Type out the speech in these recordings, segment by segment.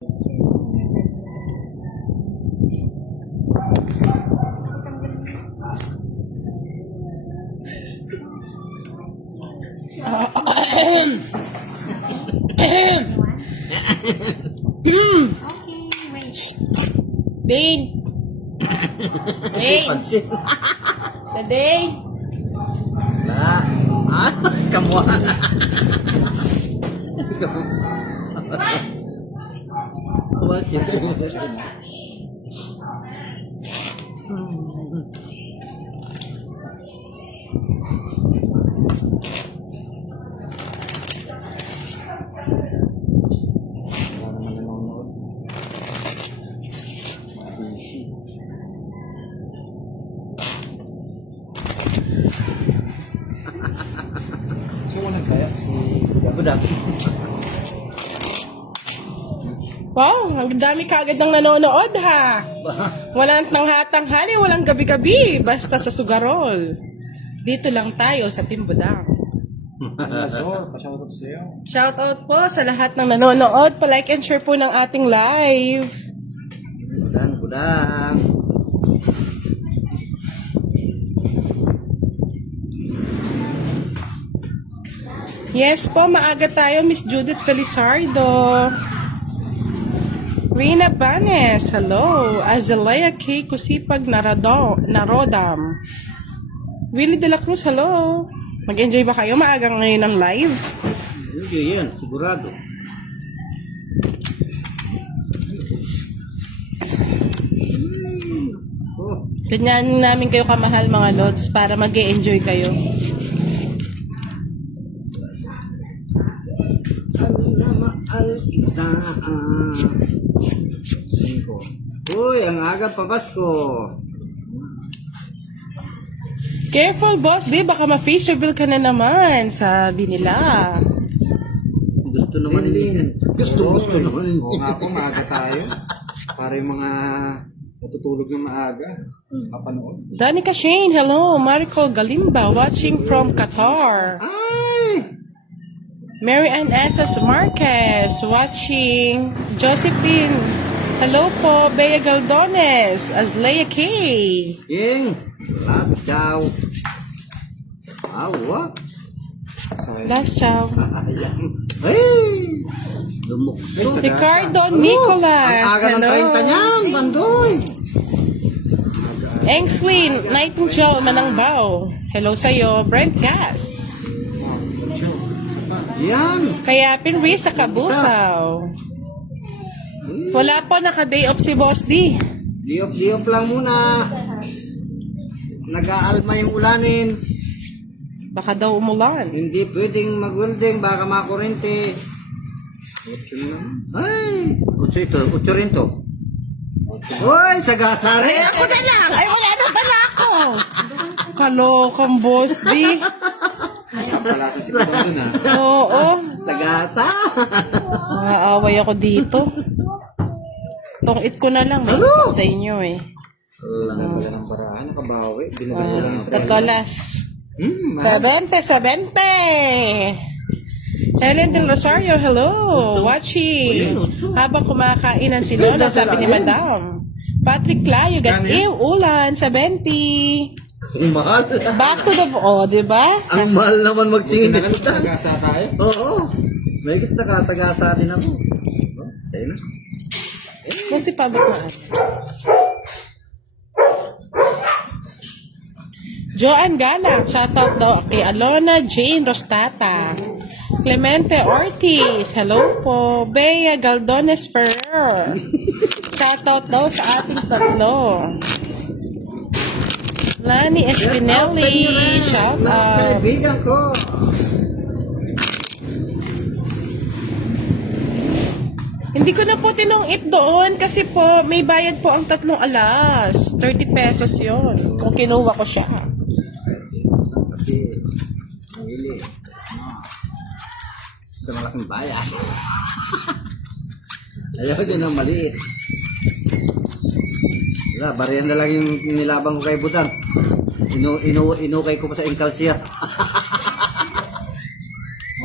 Okay, wait. Ding! Ding! Pansin. Ding! Kamuha. What? Budak. Wow, ang dami kaagad ng nanonood ha. Walang tanghatanghali, walang gabi-gabi. Basta sa Sugarol. Dito lang tayo sa Timbudang. Pa-shoutout sa'yo. Shoutout po sa lahat ng nanonood. Pa-like and share po ng ating live. Budang. Yes po, maaga tayo, Miss Judith Felizardo. Rina Banes, hello. Azalea K. Kusipag Narodam. Willie De La Cruz, hello. Mag-enjoy ba kayo maagang ngayon ng live? Hindi yan, sigurado. Ganyan namin kayo kamahal mga lods para mag-enjoy kayo. Uy, ang aga pa Pasko. Careful boss, di baka ma-face bill ka na naman, sabi nila. Gusto naman hindi. Gusto naman hindi. Oo nga po, maaga tayo. Para yung mga natutulog ng maaga, mapanood. Danica Shane, hello. Marco Galimba, watching from Qatar. Ay! Mary Ann Esas Marquez, watching. Josephine, hello po. Bea Galdones, Azlea K. King! Last chow. What? Last chow. Ayan. Ay! Lumukso. Ricardo Ang Nicolas, aga ng hello. 30 niyan, bandoy. Engslin Nightingale Manangbao, hello sa'yo. Brent Gas. Yan. Kaya pinri sa Kabusaw. Wala po, naka-day off si Boss D. Diop lang muna. Nag-aalma yung ulanin. Baka daw umulan. Hindi pwedeng mag-welding, baka makurente. Ay! Utso rin to. Uy! Sagasa rin! Ako na lang! Ay, wala na pala ako! Kalokang Boss D. Wala sa sikapon dun ha. Oo. Sagasa! Naaaway ako dito. Tungit ko na lang. May isa sa inyo eh. Wala ng paraan, nakabawi. Binigyan na. Tatolas. 70. Helen Del Rosario, hello. Watching. Habang kumakain ng tinola, sabi ni Madam. Patrick Layog at Ulan, 70. Ang mahal. Back to the... Oh, di ba? Ang mahal naman magsingin Nagal, dito. sagasa tayo. Oo. May nakasagasa din ako. Sa'yo na. Kasi pabot na. Joanne Gala, shoutout daw kay Alona Jane Rostata. Clemente Ortiz, hello po. Bea Galdones Ferrer. Shoutout daw sa ating tatlo. Lani Espinelli, shoutout. Kaibigan ko. Hindi ko na po tinungit doon kasi po may bayad po ang 3 alas. 30 pesos yon kung kinuha ko siya. Kasi, mahili. Sa malaking bayan. Ayaw din ang maliit. Wala, bariyan na lang yung nilabang ko kay Budang. Inukay ko pa sa Inkalsiya.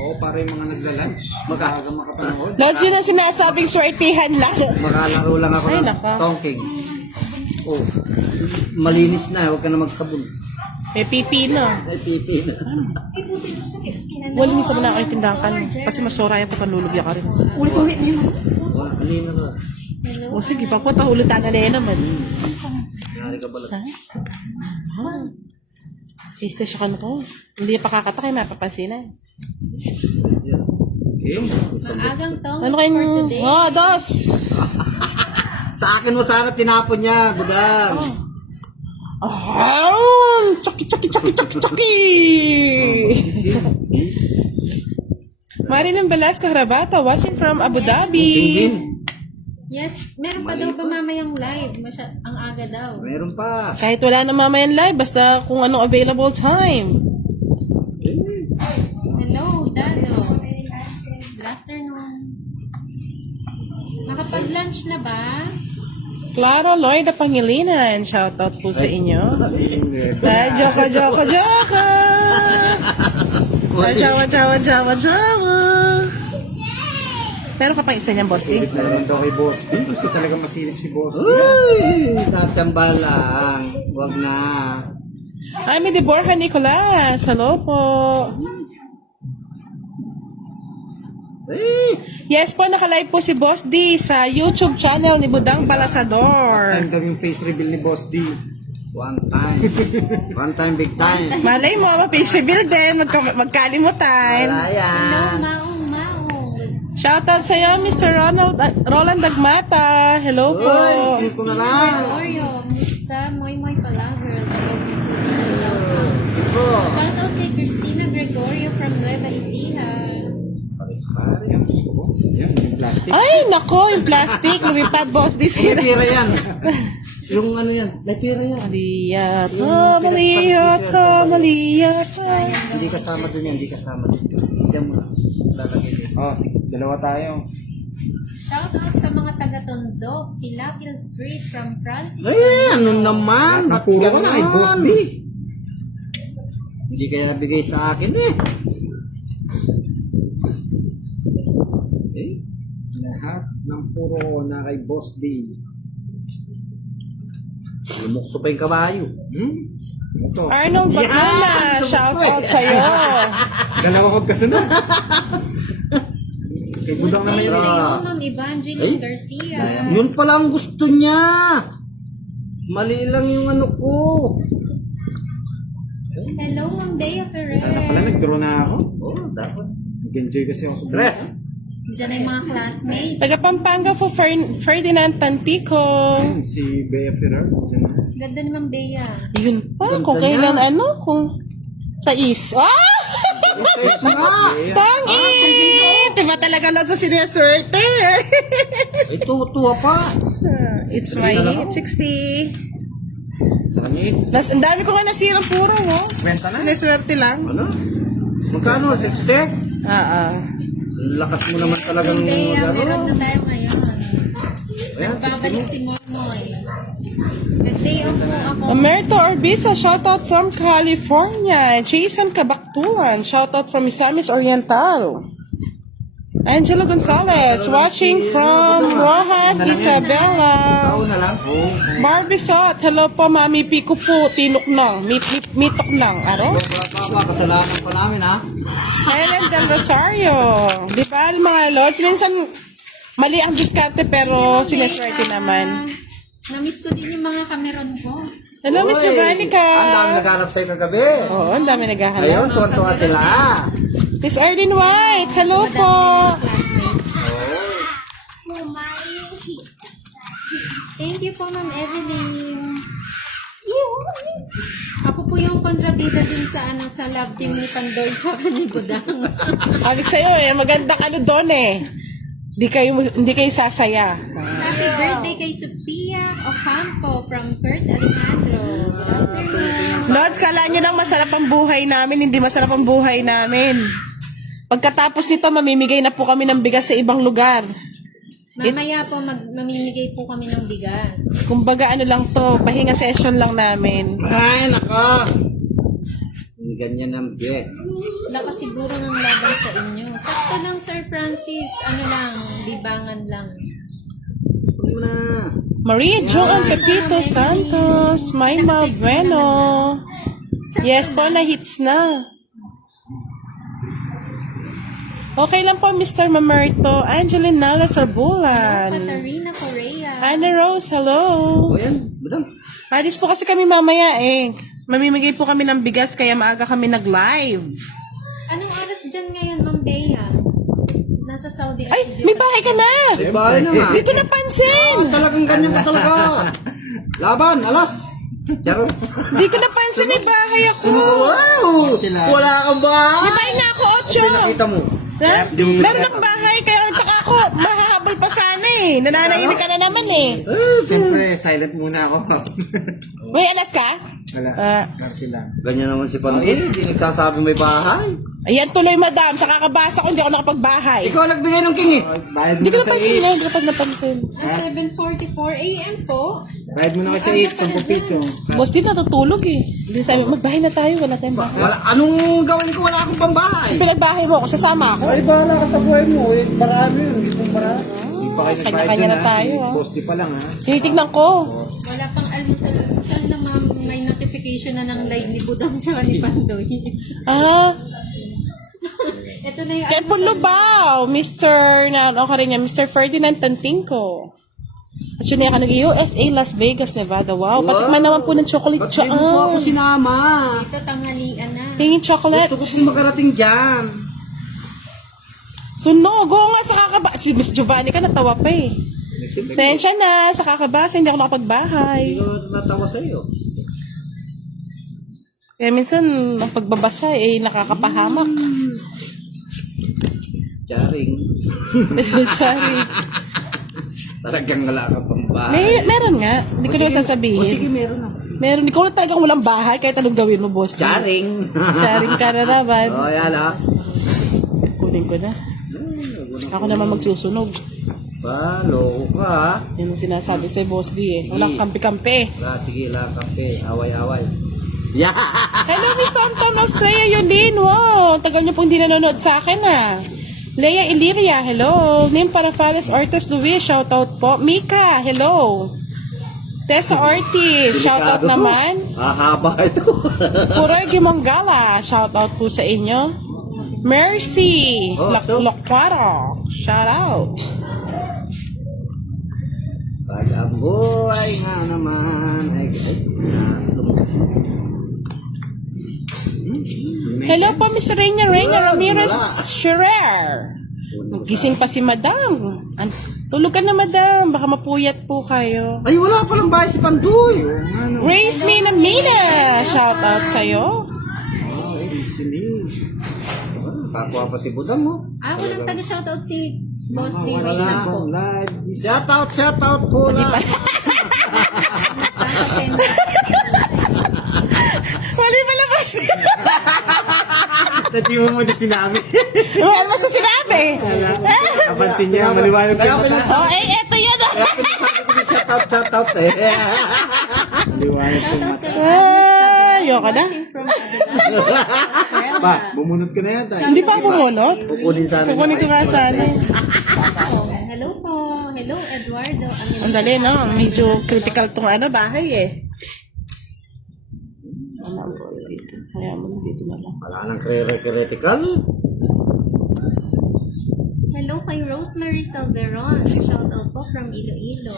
Oo, para para yung mga nagla-lunch. Maaga makapanood. Lods, yun ang sinasabing swertihan lang. Makalaro lang ako Ay, ng naka. tongking. Oh, malinis na, huwag ka na magsabon. May pipi na. Ay, pipi na. Walang isa mo na ako yung tindahan ka. Kasi masura yan pag panlulubya ka rin. Ulit-ulit niyo. Wala, kanina na. O sige, pagpunta ulitan na na naman. Nangyari ka pala. Ha? Piste siya ka na ko. Hindi pa kakatakay, mapapansin na. Okay. Maagang tong Ano for kayo? today. Oh, dos! Sa akin mo sana tinapon niya, budang. Chucky, chucky, chucky, chucky, chucky! Marilyn Velasco Harabata watching from Abu Dhabi. Yes, meron pa daw ba mamayang live? Ang aga daw. Meron pa. Kahit wala na mamayan live, basta kung anong available time. Hello, Dado. Good afternoon. Nakapag-lunch na ba? Claro Lloyd Pangilinan, shoutout po sa inyo. Ay, joka, joka, joka! Ay, jawa, jawa, jawa, jawa! Meron ka pang isa niyang, boss D? Meron daw kay Boss D. Gusto talaga masilip si Boss D. Uy, tatamba lang. Huwag na. Ay, may Deborah Nicolas. Hello po. Eh, Yes po, nakalive po si Boss D sa YouTube channel ni Budang Palasador. Ang gawing face reveal ni Boss D. one time. One time, big time. Malay mo, mapisibil din, magkalimutan. Wala yan. Hello, Maong Maong. Shoutout sa iyo, Mr. Roland Dagmata. Hello po. Uy, sis ko na lang. Gregorio. Musta? Moy Moy Palagir. Tagaw niya po din ang shoutout. Sipo. Shoutout kay Christina Gregorio from Nueva Ecija. Yan, gusto ko. Yan, yung plastic. Ay, nako, yung plastic. Lumipad, Boss D. May pira yan. Yung ano yan, may pira yan. Maliyata, maliyata, maliyata. Hindi kasama dun yan, hindi kasama dun. Diyan mo na. Lalagay din. Oh, dalawa tayo. Shoutout sa mga taga-Tondo, Pilapil Street from Francis. Ay, ano naman? Ba't Napuro ko na kay Boss D. ganon? Hindi kaya bigay sa akin eh. Lahat ng puro na kay Boss D. Lumukso pa yung kabayo. Ito. Arnold Baguna, shoutout sa iyo. Dalawa magkasunod. Kay Good Budang day naman sa yun. iyo, Ma'am Evangeline Garcia. Yun pala ang gusto niya. Mali lang yung ano ko. Hello, Ma'am Bea Sana pala Ferrer. nag-draw na ako. Oh, dapat. Nag-enjoy kasi ako sa Dress. Diyan ay mga classmates. Taga Pampanga po, Ferdinand Tantico. Ayun, si Bea Ferrer. Diyan na. Ganda ni Ma'am Bea. Yun pa, Ganda kung niya. kailan kung sa is. Ah! Ayos nga. Tangit! Diba talaga lang sa sineswerte? Ay, tuwa pa. It's my 860. Sa kanya, Ang dami ko nga nasirang puro, no? Kwenta na. Sineswerte lang. ano? Magkano? 60? Lakas mo naman talagang Ma'am Bea, ano. meron na tayo ngayon. Ayan, Nagbabalik si Momoy. Nag-day off po ako. Amerto Orbisa, shoutout from California. Jason Kabaktuan, shoutout from Misamis Oriental. Angelo Gonzalez, watching from Rojas, Isabela. Tao na lang. Oh. Barbie Sot, hello po, Mami Pico po, tinok nang, mitok nang, aro? Baba, kasalanan pa namin ha. Helen Del Rosario. Di ba, mga lods, minsan mali ang diskarte pero sineswerte naman. Na-miss ko din yung mga kameron ko. Hello, Miss Uy, Veronica. Ang dami naghanap sa'yo kagabi. Oo, ang dami Ngayon, naghahanap. tuwan-tuwa sila. Miss Erlyn White, hello Madami po. din mga classmates. Thank you po, Ma'am Evelyn. Ako po yung kontrabida dun sa sa love team ni Pandoy tsaka ni Budang. Sabi sa'yo magandang ano doon Hindi kayo sasaya. Happy birthday kay Sophia Ocampo from Kurt Alejandro. Good afternoon. Lods, kala nyo lang masarap ang buhay namin, hindi masarap ang buhay namin. Pagkatapos nito, mamimigay na po kami ng bigas sa ibang lugar. Mamaya po mamimigay po kami ng bigas. Kumbaga ano lang to, pahinga session lang namin. Ay, naka. ganyan ang bet. Lakas siguro ng laban sa inyo. Sakto lang, Sir Francis. Ano lang, libangan lang. Ano mo na? Maria Joan Pepito Santos, Maima Bueno. Yes po, na-hits na. Okay lang po, Mr. Mamerto. Angeline Nala Sarbulan. Katarina Correa. Anna Rose, hello. O yan, madam. Alis po kasi kami mamaya eh. Mamimigay po kami ng bigas kaya maaga kami nag-live. Anong oras dyan ngayon, Ma'am Bea? Nasa Saudi Ay, Arabia. may bahay ka na. Ay, bahay naman. Hindi ko napansin. Talagang ganyan ka talaga. Laban, alas. Charot. Hindi ko napansin, may bahay ako. Wow! Wala kang May bahay. bahay na ako, Ocho. Pinakita mo. Ha? Hindi mo Meron ng bahay, kaya nagtaka ako. Mahahabol pa sana eh. Nananahimik ka na naman eh. Siyempre, silent muna ako. May alas ka? Wala. Ah. Karte lang. Ganyan naman si Pandoy. Hindi nagsasabi may bahay. Ayan tuloy, madam. Sa kakabasa ko, hindi ako nakapagbahay. Ikaw nagbigay ng king eh. Bayad mo Hindi ko na sa napansin 8. na. Hindi ko pa napansin. At 7:44 a.m. po. Bayad mo na kasi 8, 10 piso. Boss, di natutulog eh. Hindi sabi, magbahay na tayo. Wala tayong bahay. Wala, anong gawin ko? Wala akong pambahay. Pinagbahay mo ako. Sasama ako. Ay, bahala ka sa buhay mo. Eh, marami yun. Hindi pong marami. Hindi pa kayo nagbayad Kanya-kanya dyan, na ha? tayo, Si ah. Boss di pa lang, ha? Tinitignan ko. Wala pang almusal. Sana ma'am, may notification na ng live ni Budang tsaka ni Pandoy. Ah, Ito na yung Kempon Lubao. Mr. na ano ka rin niya, Mr. Ferdinand Tantingco. At yun yan, USA, Las Vegas, Nevada. Wow, patikman naman po ng chocolate. Ba't di mo po ako sinama? Ito tanghalian na. Tingin chocolate. Gusto ko pong makarating dyan. Sunog, oo nga sa kakaba. Si Miss Giovanni ka natawa pa eh. Sensya na, sa kakabasa, hindi ako nakapagbahay. Hindi ko natawa sa'yo. Kaya minsan, ang pagbabasa eh, nakakapahamak. Charing. Sorry. Talagang wala kang pambahay. Meron nga. Hindi ko na O sige, sasabihin. meron na. Meron. Hindi ko na talagang walang bahay kahit anong gawin mo, boss. Charing. Sharing ka na naman. O, yan ah. Kunin ko na. Ako naman magsusunog. Loko ka ha. Yan ang sinasabi sa boss D eh. Walang kampi-kampi eh. Sige lang, kape. Away-away. Yeah! Hello, Miss Tom Tom Australia, yun din. Wow, tagal niyo pong hindi nanonood sa akin ah. Leia Iliria, hello. Nim Parafales Ortiz Luis, shoutout po. Mika, hello. Tessa Ortiz, shoutout Delikado to. naman. Hahaba ito. Puroy Gimongala, shoutout po sa inyo. Mercy, Oh, so? Lokwaro, shoutout. Pag ang buhay nga naman ay Hello po, Miss Reina Ramirez Scherer. Gising pa si Madam. Tulog ka na, Madam. Baka mapuyat po kayo. Ay, wala palang bahay si Pandoy. Raise Mina Mina. Shout out sa'yo. Kapwa pa si Budang mo. Walang taga-shoutout si Boss D. Wait lang po. Shout out po lang. Mali palabas. Dati mo muna sinabi. Wala mo siya sinabi. Napansin niya, maliwanag Kaya ka mata. Oh, eto yun. shout out eh. Maliwanag ka Shoutout mata. kay Ayoko na. watching from Australia. Ba, bumunot ka na yata. Hindi pa ako bumunot. Kukunin sana. Kukunin ko nga sana. Hello po. Hello, Eduardo. Ang dali, no? Medyo critical tong bahay eh. Kaya mo dito na lang. Wala nang critical. Hello kay Rosemary Salveron. Shoutout po from Iloilo.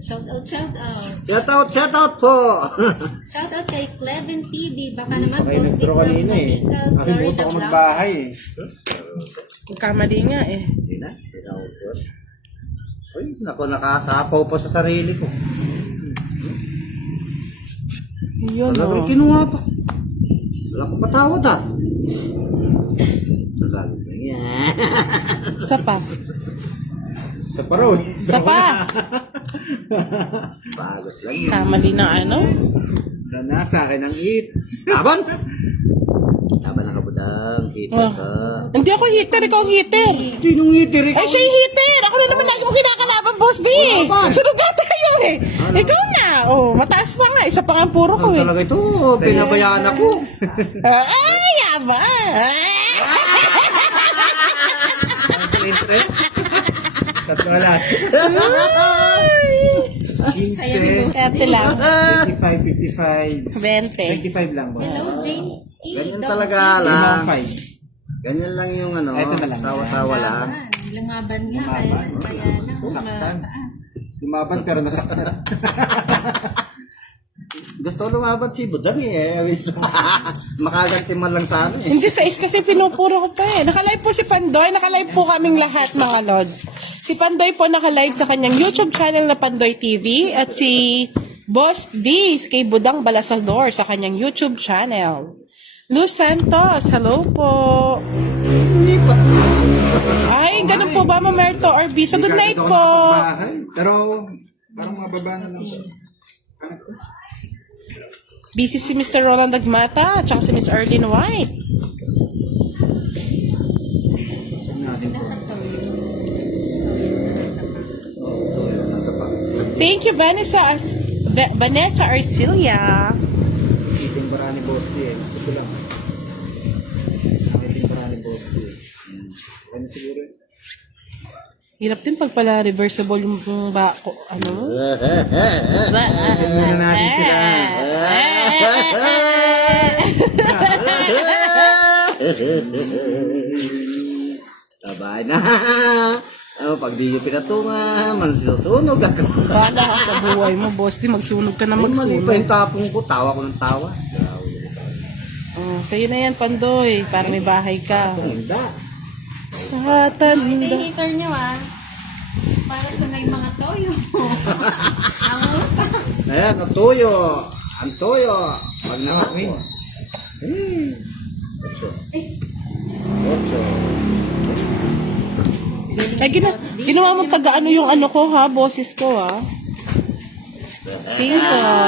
Shoutout. Shout out po. Shoutout kay Clevin TV. Baka naman Kayo Boss D nagturo from kanina eh. Monica, Nakalimutan Florida ko Vlog. magbahay eh. Kamali nga eh. Hindi na. Uy, nako, nakasapaw pa sa sarili ko. Yun Wala o. ko kinuha pa. Wala ko patawad ah. Sasabi ko, yeah. Isa pa. Sa parol. Isa pa. Bagot lang yun. Kamali na ano. Na sa akin ang eats. Laban! Laban na kabudang. Kita Oh. ka. Hindi ako hitter, ikaw ang hitter. Sinong ngitirik? Ay, siya yung hitter. Ako na naman lagi mo kinakalaban, boss D. Sunod na tayo eh. Ikaw na. Oh, mataas pa nga. Isa pa nga ang puro ko Ano eh. talaga ito? Pinabayaan ako. Ay, yaba. Interest. Tatlo na lahat. Kaya ni Boss 15, Ito lang. 55, 20. 25 lang, boss. Hello, James E. Ganyan Dog talaga Eater. lang. 5. Ganyan lang yung ano, Ito na lang. tawa-tawa lang. Langaban na. Langaban. Kaya lang. Saktan. Mataas. Sumaban pero nasaktan. Gusto ko lumaban si Budang eh. Makaganti man lang sa akin eh. Hindi sa is kasi pinupuro ko pa eh. Nakalive po si Pandoy. Nakalive po kaming lahat mga lods. Si Pandoy po nakalive sa kanyang YouTube channel na Pandoy TV at si Boss D kay Budang Balasador sa kanyang YouTube channel. Luz Santos, hello po. Ay, ganun po ba, Mamerto RB? So, good night Hindi ka po. nakapagbahay. Pero parang mababa na lang. Busy si Mr. Roland Agmata at saka si Miss Arlene White. Saan natin po? Nasa pa. Thank you, Vanessa Arcilia. Iting para ni Boss D eh. Gusto ko lang. Iting para ni Boss D. Ano siguro? Hirap din pag pala reversible yung bako. Ano? Muna natin sila. Sabay na. Ano, pag di nyo pinatungan, mansusunog ako. Bala ka sa buhay mo, boss. Di magsunog ka na Mali pa magsunog. yung tapong ko, tawa ko ng tawa. Sa'yo na yan, Pandoy. Para may bahay ka. Hindi. Tanda. Hater nyo ah. Para sa may mga toyo. Ang utang. Ayan, ang toyo. Ang toyo. Pag nakako. Ocho. Ocho. Ay, ginawa mo taga-ano yung ano ko, ha? Boses ko, ha? 5.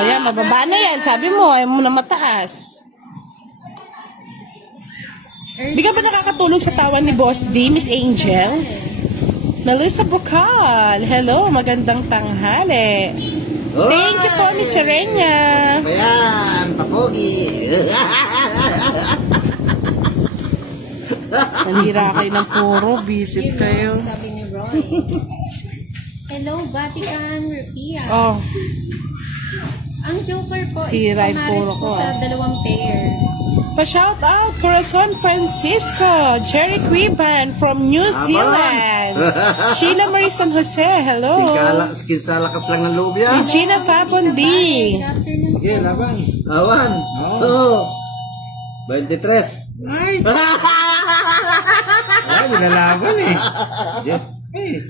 Yan, mababa na yan. Sabi mo, ayaw mo na mataas. Di ka ba nakakatulog sa tawa ni Boss D, Miss Angel? Melissa Bucal. Hello, magandang tanghali. Thank you po, Miss Serena. Ayan, papogi. Manira kayo ng puro, visit Yun kayo. ang sabi ni Roy. Hello, Vatican Rupia. Oh, Ang Joker po Si is Ray pamaris puro po ko, sa dalawang pair. pa-shout out, Corazon Francisco, Jerry Quiban from New Zealand. Sheila Marie San Jose, hello. Kinsalakas lang ng loob yan. Regina Fabondi. Good afternoon po. Sige, laban. Awan. Oo. 23. Ay! Ay, nilalaban eh. Yes. Eh.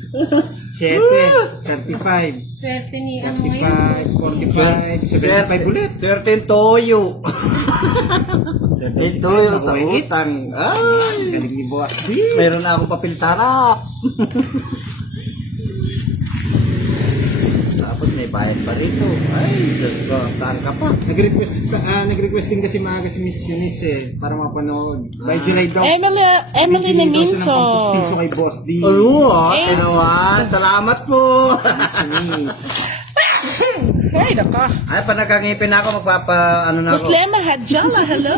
7, 35, Swerte ni ano ngayon. 35, 45, 75 ulit. Certain toyo. 75 Toyo na sa hits. utang. Ay. Galing ni Boss D. Meron na akong papel sarap. Tapos may bayad pa rito. Ay, Diyos ko, saan ka pa? Nag-request din kasi maaga si Miss Eunice eh, para mapanood. By July daw. Emily Neminso. Piso kay Boss D. Ano tinawan. Salamat po. Eunice. Ay, naka. Ay, pa nakangipin ako, magpapa, ano na ako. Muslema Hadjala, hello.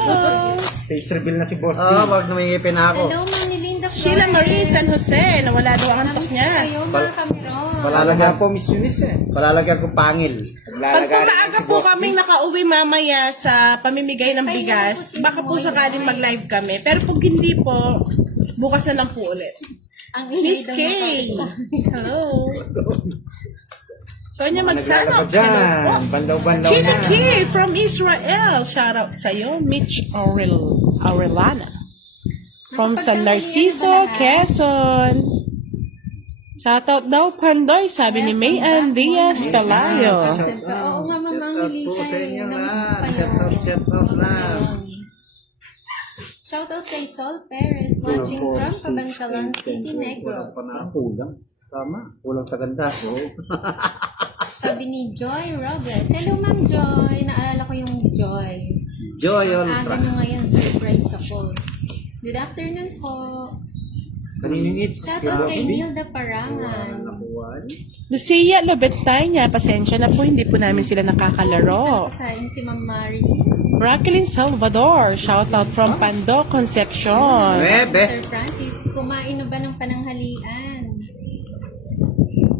Face reveal na si Boss D. Wag namingipin ako. Hello, Ma'am Nilinda Flores. Sheila Marie San Jose, nawala daw ang antok Namiss ko niya. kayo, mga kamiron. Palalaga po Miss Eunice eh. Palalagyan ko pangil. Pag pumaaga po kaming nakauwi mamaya sa pamimigay ng bigas, baka po sakaling mag-live kami. Pero pag hindi po, bukas na lang po ulit. Ang Miss ingay K. daw ng kapitbahay. Hello. Sonia Naglalaba Magsanok. Hello po. dyan. Bandaw-bandaw Gina na. K. from Israel. Shout out sa'yo. Mitch Aurelana. From San Narciso, Quezon. Shout out daw, Pandoy. Sabi ni Mayan Diaz Calayo. Oo nga, Ma'am Angelita. Sa inyo Namiss ko na. kayo. Shout out na. Shout out kay Sol Perez watching from Cabancalan City, Negros. Kulang. Tama. Kulang sa ganda. Sabi ni Joy Robles. Hello, Ma'am Joy. Naalala ko yung Joy. Joy Aga Ultra. nyo ngayon, surprise ako. Good afternoon po. Kaninong eats? Shoutout kay Nilda Parangan. Lucia Lobetanya, pasensya na po, hindi po namin sila nakakalaro. Kasayin si Ma'am Mari. Racqueline Salvador, shoutout from Pando, Concepcion. Bebe. Sir Francis, kumain na ba ng pananghalian?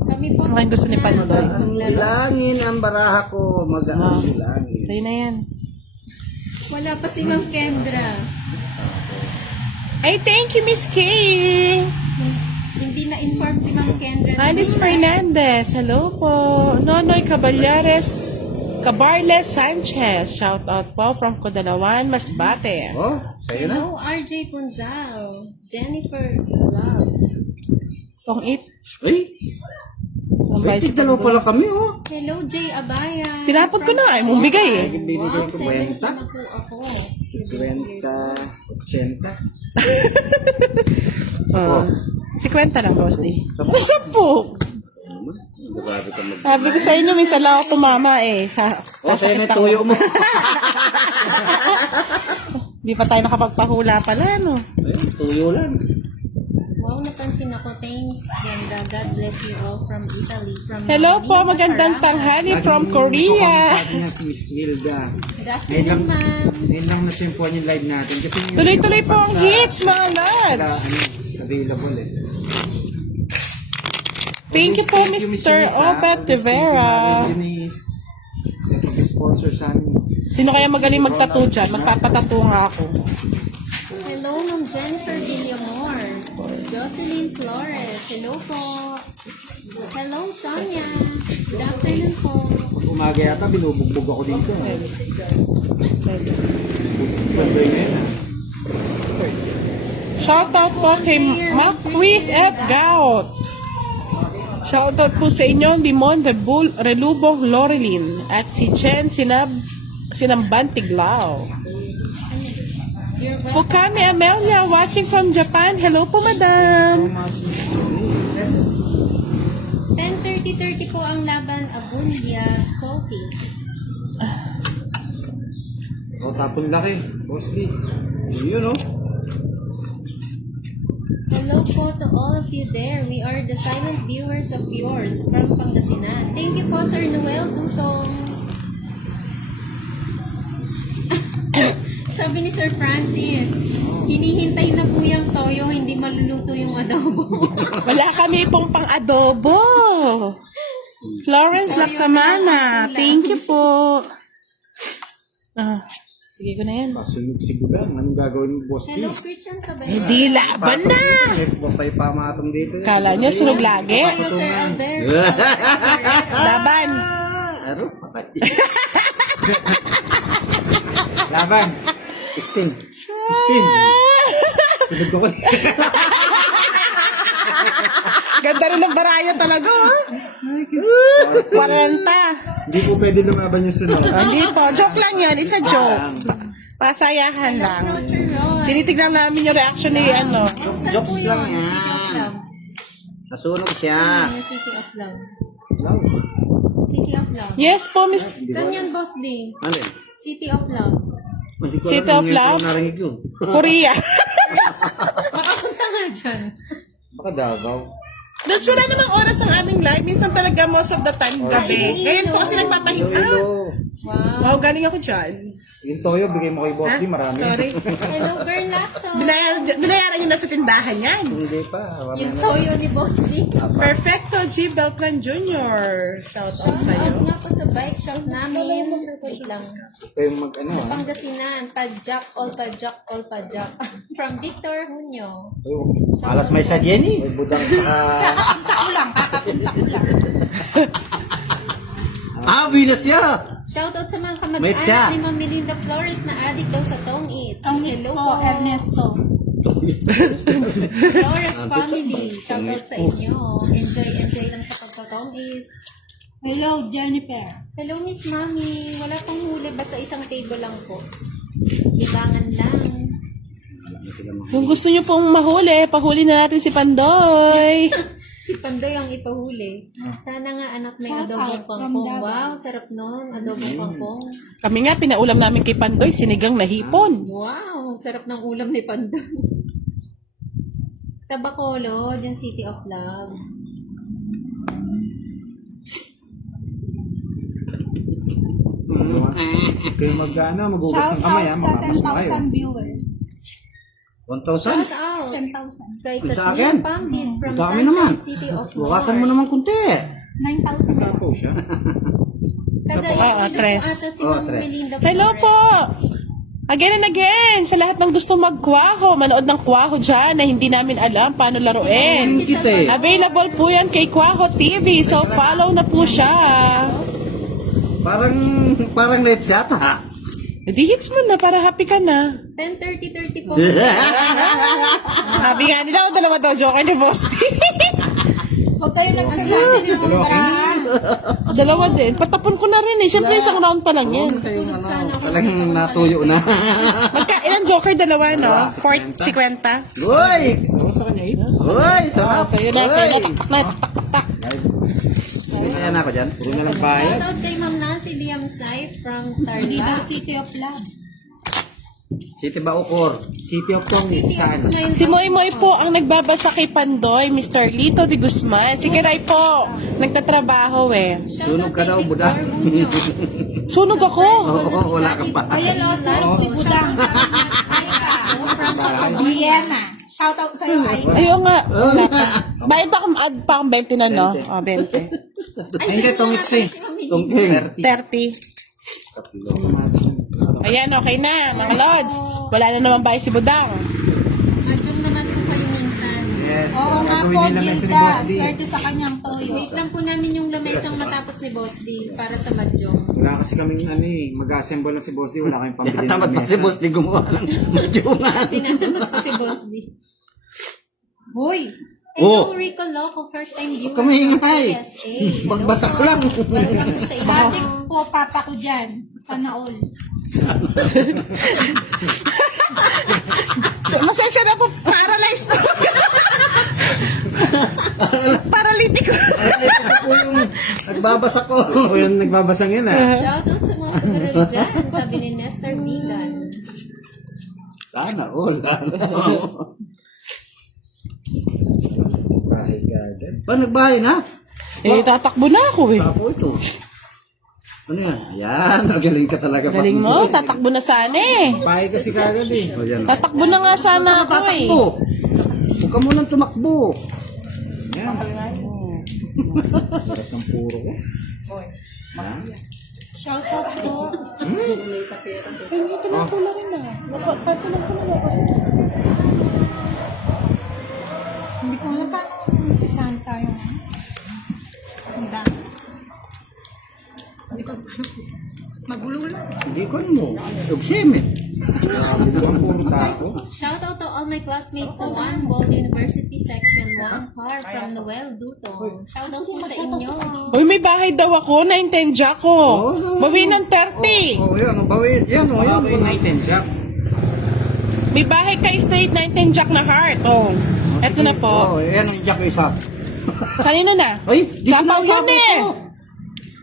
Kami po. Mukhang gusto ni Pando. Ang bilangin ang baraha ko. Magaan bilangin. Sa'yo na yan. Wala pa si Ma'am Kendra. Ay, thank you, Miss Kay. Hindi na-inform si Ma'am Kendra. Anis Fernandez, hello po. Nonoy Caballeres, Cabarles Sanchez, shoutout po from Codalawan, Masbate. Oh, sa'yo na. Hello, RJ Punzal. Jennifer Love. Tong it. Ay, Tambay si tigdalaw pala kami, oh. Hello, Jay Abaya. Tinapot ko na, ay mong bigay eh. Binigay Wow, ko 70 20. na po ako. 50, 80. Oh. 50 lang, boss di. Ay, 10. Grabe ka mag... Sabi ko sa inyo, minsan lang ako tumama eh. Oh, sa'yo na yung tuyo mo. Di pa tayo nakapagpahula pala, no? Ayun, tuyo lang. Wow, napansin ako. Thanks, Ganda. God bless you all from Italy. From Hello po, Nilda magandang Parangan. tanghali from Korea. Sabi niya si Miss Nilda. Good afternoon, ma'am. Ngayon lang nasimpuan yung live natin. Kasi yung Tuloy-tuloy po ang hits, mga lads. Available eh. Thank you po, Mr. Obet Rivera. Sponsor sa amin. Sino kaya magaling magtattoo dyan? Magpapatattoo nga ako. Hello, Ma'am Jennifer Villamor. Jocelyn Flores. Hello po. Hello, Sonia. Good afternoon po. Umaga yata, binubugbog ako dito. Ganda yun ah. Shoutout po kay Macquiz F. Gaut. Shoutout po sa inyo, Limon Relubong Loreline at si Jen Sinamban Tiglao. You're welcome. Fukami Amelia watching from Japan. Hello po, madam. 10:30 po ang laban Abundia Soltis. O, tapon laki. Boss D. Yun, oh. Hello po to all of you there. We are the silent viewers of yours from Pangasinan. Thank you po, Sir Noel Dutong. Sabi ni Sir Francis, hinihintay na po yung toyo, hindi maluluto yung adobo. Wala kami pong pang-adobo. Florence Laksamana. Thank you po. Sige ko na yan. Pasunog siguro. Anong gagawin mo, Boss D? Hello, Christian Caballero. Hindi laban na. May pamatong dito. Kala nyo sunog lagi? Kayo, Sir Alberto. Laban. Ano? Patay. Laban. 16. 16. Sunod ko. Ganda rin ng baraya talaga, oh. 40. Hindi po pwede lumaban yung sunod. Hindi po. Joke lang yun. It's a joke. Pasayahan lang. Roger Roy. Tinitignan namin yung reaction ni ano. Saan Jokes po yun? lang yan. City of Love. Nasunog siya. Yung City of Love. City of Love. Yes po, Miss. Saan yun, Boss D? Ano yun? City of Love. Hindi ko City alam of yung Love? narinig yun. Korea. Makapunta nga dyan. Baka Davao. Dahil wala namang oras ang aming live. Minsan talaga most of the time gabi. Ngayon po kasi nagpapahinga. Hello. Wow. Wow, galing ako dyan. Yung toyo, bigay mo kay Boss D, marami. Sorry. Hello, Bernatso. Binayaran nyo na sa tindahan yan. Hindi pa. Wala Yung na. toyo ni Boss D. Perfecto G. Beltran Jr. Shout out Shout sa'yo. out nga po sa bike shop namin. Wait lang. Ito yung mag-ano ah. Pangasinan. Padjak, all padjak. From Victor Hunyo. Alas may sa Jenny. May budang saka... Binas siya. Shoutout sa mga Wait siya. kamag-anak ni Ma'am Melinda Flores na addict daw sa Tong Eats. Hello po. Ernesto. Flores family. Shoutout sa inyo. Enjoy lang sa pagka-Tong Eats. Hello, Jennifer. Hello, Miss Mami. Wala pong huli. Basta isang table lang po. Libangan lang. Kung gusto nyo pong mahuli, pahuli na natin si Pandoy. Si Pandoy ang ipahuli. Sana nga anak may Shout adobong out from kangkong. Davao. Wow, sarap nun. Adobong kangkong. Kami nga, pinaulam namin kay Pandoy, sinigang na hipon. Wow, sarap ng ulam ni Pandoy. Sa Bacolod, yung City of Love. Kayo magugas Shout ng kamay, out sa makamas pa kayo. 10,000 viewers. 1,000? Shout out 10,000. kay Sa Katrina akin? Pambit from Dami naman. Sunshine City of Bukasan mo North. naman kunti. 9,000. Saan po siya? Taga Oo, Iloilo po tres. ata si Oo, Ma'am tres. Melinda Hello Flores. po! Again and again, sa lahat ng gusto magkwaho, manood ng kwaho dyan na hindi namin alam paano laruin. Kita eh. Available po yan kay Kwaho TV, so follow na po siya. Parang late siya ha. Di hits mo na para happy ka na. 10:30 po. Sabi nga nila, dalawa daw joker ni Boss T. Huwag kayong nagsasabi ng mga parang. Dalawa din. Patapon ko na rin eh. Siyempre isang round pa lang yan. Talagang natuyo na. Ilang joker? Dalawa, no? 40, 50. Uy! Oo, sa kanya 8. Uy! Sarap! Sa'yo na, sa'yo na. Taktak na, tak. Kaya na ako dyan. Puro na lang bayad. Shout out kay Ma'am Nancy Diamsay from Hindi daw Tarlac. City of Love. City Baukor. City of Tong. City of Saan? Smile. Si Moy Moy po ang nagbabasa kay Pandoy, Mr. Lito de Guzman. Sige, Ray po. Nagtatrabaho eh. Shout Sunog out ka kay daw, Victor Buda. Muñoz. Sunog ako. Oo, wala kang pa. Ayan o, sunog si Budang. From Vienna. Shout out sa'yo, Aika. Ayun nga. Wala pa. Bayad pa akong 20 na, no? O, 20. Hindi, tongit si. Tungking. 30. Ayan, okay na, mga Lods. Wala na naman bahay si Budang. Adjun naman po kayo minsan. Yes. Oo nga po, Gagawin nila si Gilda. Boss D. Swerte sa kanyang toyo. Wait lang po namin yung lamesang matapos ni Boss D para sa Madjong. Wala kasi kaming mag-assemble na si Boss D. Wala kaming pambili Tamat ng pa si mesa. Boss di gumawa ng madyungan. Tinatanong ko si Boss D. Hoy, Hello, Oh. Rico Loco, first time viewer Kami from ingay. USA. Magbasa ko lang. Welcome sa dati inyo. po papa ko dyan. Sana all. Masensya na po, paralyzed po. Paralytic ko. Ito po yung nagbabasa ko. Ako yung nagbabasang yan Shoutout sa mga sugarol dyan, sabi ni Nestor Vegan. Sana all. Bahay garden. Ba, nagbahay na? Eh, tatakbo na ako eh. Tapo ito. Ano yan? Ayan, magaling ka talaga. Galing mo, tatakbo na sana eh. Bahay kasi kagad eh. O yan. Tatakbo na nga sana ako eh. Tatakbo. Huwag ka munang tumakbo. Yan. Sarap ng puro ko. Yan. Shout out po. Ay, tinakula rin na. Tinakula na. Hindi ko alam paano umpisahan tayo. Handa. Hindi ko magulo lang. Hindi ko mo. Ugsim eh. Grabe naman puro tako. Shoutout to all my classmates sa One World University Section 1 car from Noel Dutong. Shoutout po sa inyo. Uy, may bahay daw ako, 910 Jack ko. Bawi ng 30. Oh, yan. Ang bawin. Yan, oh, yan. Ako yung night and jack. May bahay kay straight 910 Jack na heart. Oh, eto na po. Oh, yan ang jack isa. Kanino na? Ay, di ko Sapaw yun eh.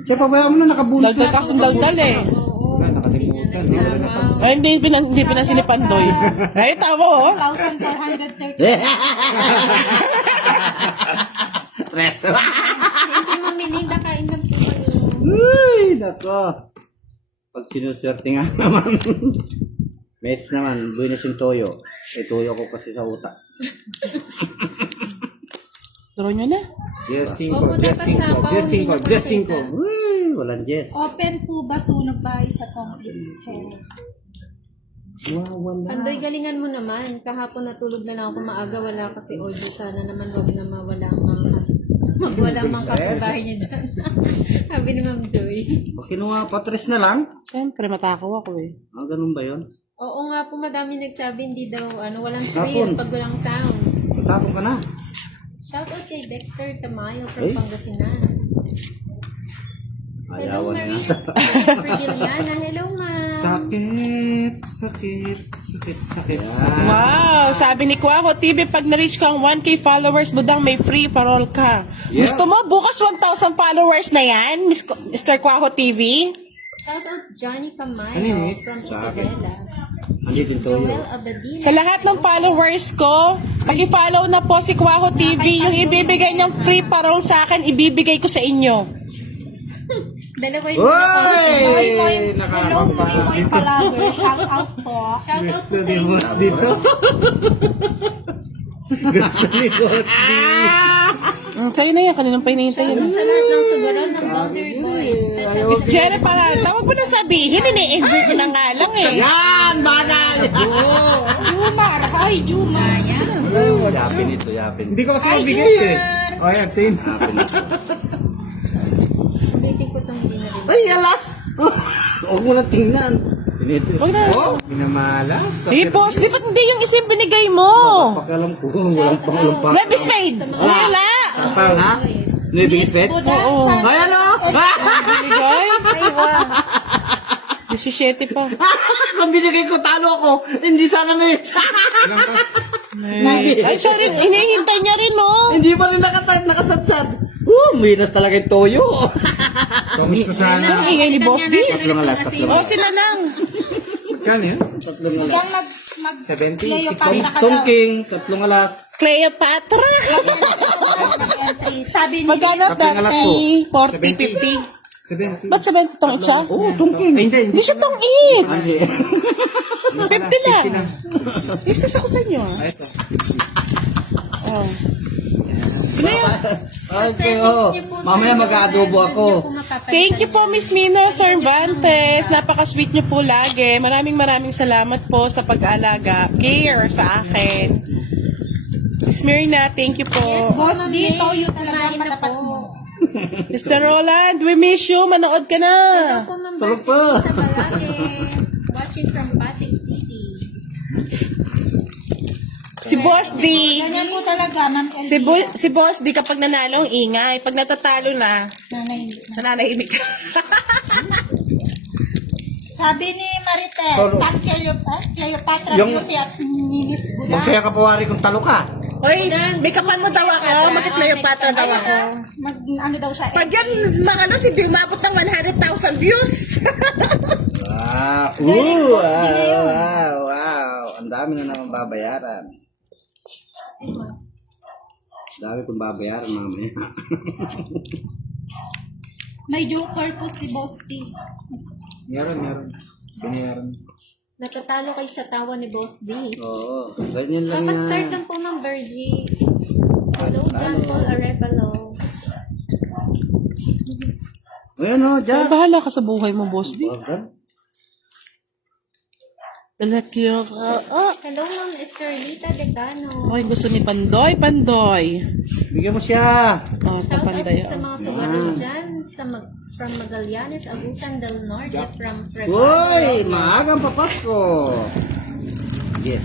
Siya pa ba mo na nakabunot Daldal ka kasong daldal eh. Oo, hindi niya naisama. Ay, hindi pinasilipan doy. Ay, tama oh. 1,430. Reso. Hindi mo Melinda, kain lang po kayo. Uy, nako. Pag sinuswerte nga naman. Mates naman, buwinas yung toyo. Eh, toyo ko kasi sa utak. Turo nyo na. Just Opo, 5, just dapat 5, sapaw, just hindi 5, na just pakita. 5. Uy, walang yes. Open po ba sunog bahay sa Tong It's Head? Wow, wala. Andoy, galingan mo naman. Kahapon natulog na lang ako maaga. Wala kasi audio. Sana naman wag na mawala magwala mang kapitbahay niya dyan. Sabi ni Ma'am Joy. Pag kinuha patres na lang. Siyempre, matakaw ako eh. Ah, ganun ba yun? Oo nga po, madami nagsabi hindi daw, walang Hapon. thrill pag walang sound. Matapon ka na. Shoutout kay Dexter Tamayo from Eh? Pangasinan. Hello, Ayawan na Marie. nga. Frigiliana. Hello, ma'am. Sakit, sakit, sakit, sakit. Wow, sabi ni Kwaho TV, pag na-reach ka ang 1K followers, budang may free parol ka. Yeah. Gusto mo, bukas 1,000 followers na yan, Mr. Kwaho TV? Shoutout Johnny Camayo Ano yun, eh? from Sa akin. Isabela. Andito yung toyo. Joel Abadina. Sa lahat ng followers ko, pag-follow na po si Kwaho TV. Yung ibibigay niyang free parol sa akin, ibibigay ko sa inyo. Dalawa yung Uy! Hello, Nakakapa. Moy Palager. Shout out po. Shout out Gusto po sa ni inyo. boss dito. Gusto ni boss dito. Sa'yo na yan, kanina pa hinihintay Shout yun. out sa lahat ng sugaron ng Boundary Boys. Special Miss Jenny, para tawag mo na sabihin, ini-enjoy ko na nga lang eh. Yan! Banal! Jumar. Hoy, Jumar. Yapin ito, yapin. Hindi ko kasi mabigay eh. O yan, same. Yapin ito. Ulitin ko itong hindi na rin. Ay, alas! Huwag mo nang tingnan. Pinito. Huwag na. Oh, Minamalas. Hey, boss, di ba't hindi yung isim binigay mo? pakalam ko. Walang pangalang pa. Web is made. Wala. Parang ha? Living set? Oo. Ay, ano? Binigay? Ay, wow. 17 pa. Kung binigay ko, talo ako. Hindi sana na yun. Ay, sorry, hinihintay niya rin, no? Hindi pa rin nakasadsad. Minas talaga yung toyo. Kamusta sana? Ang ingay ni Boss D. Tatlong alas, tatlong O, sila lang. Kano yun? Tatlong alas. Yan mag 70, Cleopatra 60. ka daw. Tungking, tatlong alas. Cleopatra. Mag-entry. Sabi ni Magkano Kaping alas dati? 40, 50. 70. Ba't 70 tong itsa? Oo, tungking. Ay, hindi. Hindi siya tong eats. Hindi. 50 lang. Istas ako sa inyo. Ay, ito. Oh. Okay, oh. Mamaya mag-aadobo ako. Thank you po, Miss Mino Cervantes. Napaka-sweet niyo po lagi. Maraming salamat po sa pag-aalaga. Care sa akin. Miss Myrna, thank you po. Boss D, toyo talaga ang patapat mo. Mr. Roland, we miss you. Manood ka na. Ako, Ma'am Tulog Marcy pa. sa Balake. Watching from Pasig City. Si Boss D. Ganyan po talaga, Ma'am Si, Elvira. si Boss D kapag nanalo, ang ingay. Pag natatalo na, Nanay. nananahimik ka. Sabi ni Marites, start Cleopatra Yung- Beauty at Ninis Buda. Magsaya ka pawari kung talo ka. Hoy, may kapan mo daw ako. Mag-Cleopatra daw ako. Ano daw siya? Pag yan, mga ano, hindi umabot ng 100,000 views. Wow. Ang dami na naman babayaran. Dami kong babayaran mamaya. May joker po si Boss D. Meron. Binayaran. Natatalo kayo sa tawa ni Boss D. Oo, ganyan lang Kapag-start yan. lang po, Ma'am Virgie. Hello, John Paul Arevalo. Ayan o, dyan. Bahala ka sa buhay mo, Boss D. Organ. Talakyo ka. Oh, Hello, Ma'am Esterlita Decano. okay, gusto ni Pandoy. Bigyan mo siya. Oh, Shout out Pandoy. sa mga sugaron dyan. From Magallanes, Agusan del Norte, from Fregano. Uy, maagang papasko. Yes,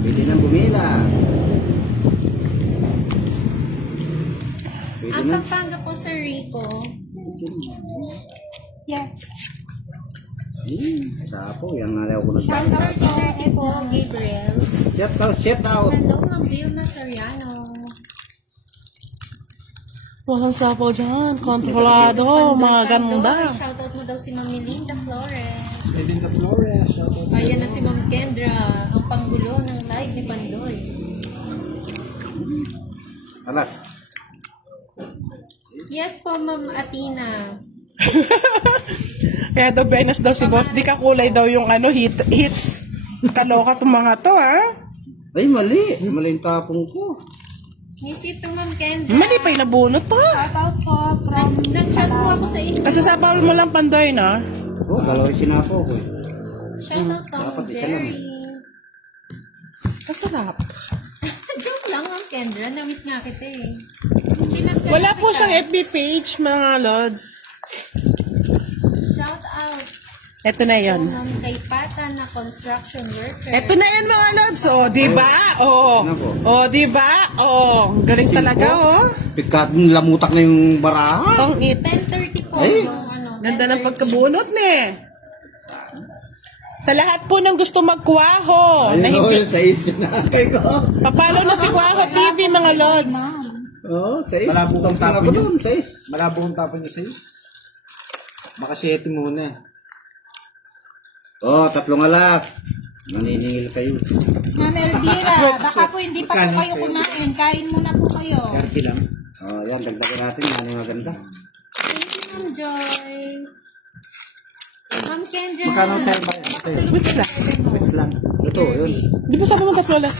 pwede nang bumila. Pwede Ang na. Pampanga po, Sir Rico. Yes. Sapo, yan nalaw ko na. From 3030 po, Gabriel. Shout out. Hello, Ma'am Vilma Soriano. Walang sapaw dyan. Kontrolado. Mga ganda. Shout out mo daw si Ma'am Melinda Flores. Melinda Flores. Shoutout sa Ayan na si Ma'am Kendra, ang panggulo ng live ni Pandoy. Alas. Yes po, Ma'am Atina. Kaya daw Benes daw si Boss D. Kakulay daw yung ano, hits. Kaloka itong mga to, ha? Ay, mali. Mali yung tapong ko. Miss you too, Ma'am Kendra. Mali pa yung nabunot to, ha? Shout out po from Nag-chat po ako sa inyo. Kasi sabaw mo lang Pandoy, no? Oh, dalawa yung sinapo ko. Shout out to Dapat isa lang. Jerry. Masarap. Joke lang, Ma'am Kendra. Na-miss nga kita eh. Chinap ka Wala na po kita. siyang FB page, mga lods. Shout out Ito na yon. ng kay Pata na construction worker. Ito na yan, mga lods. O, di ba? O, Ano po? o, di ba? O, galing talaga, o. Pikat, lamutak na yung baraha. Ang it. 10:30 po. Ay! Yung ano, Ganda ng 10:30. pagkabunot, ne. Sa lahat po ng gusto magkwaho, na Ayun o, hindi, yung sais yun na ko. papalo na si Kwaho TV, mga lods. Oo, sais. Malabo kang Tungtong tapon ako yun. doon, sais. Malabo kong tapon niya sa'yo. Baka 7 muna. Oh, tatlong alas. Maniningil kayo. Ma'am Elvira, baka po hindi pa po kayo kumain. Kain muna po kayo. 30 lang. Oh, yan, dagdagan natin. Ano yung maganda? Thank you, Ma'am Joy. Ma'am Kendra. Magkano tayo ba? Mix lang. Mix lang. Ito, yun. Di ba sabi mo tatlo lang?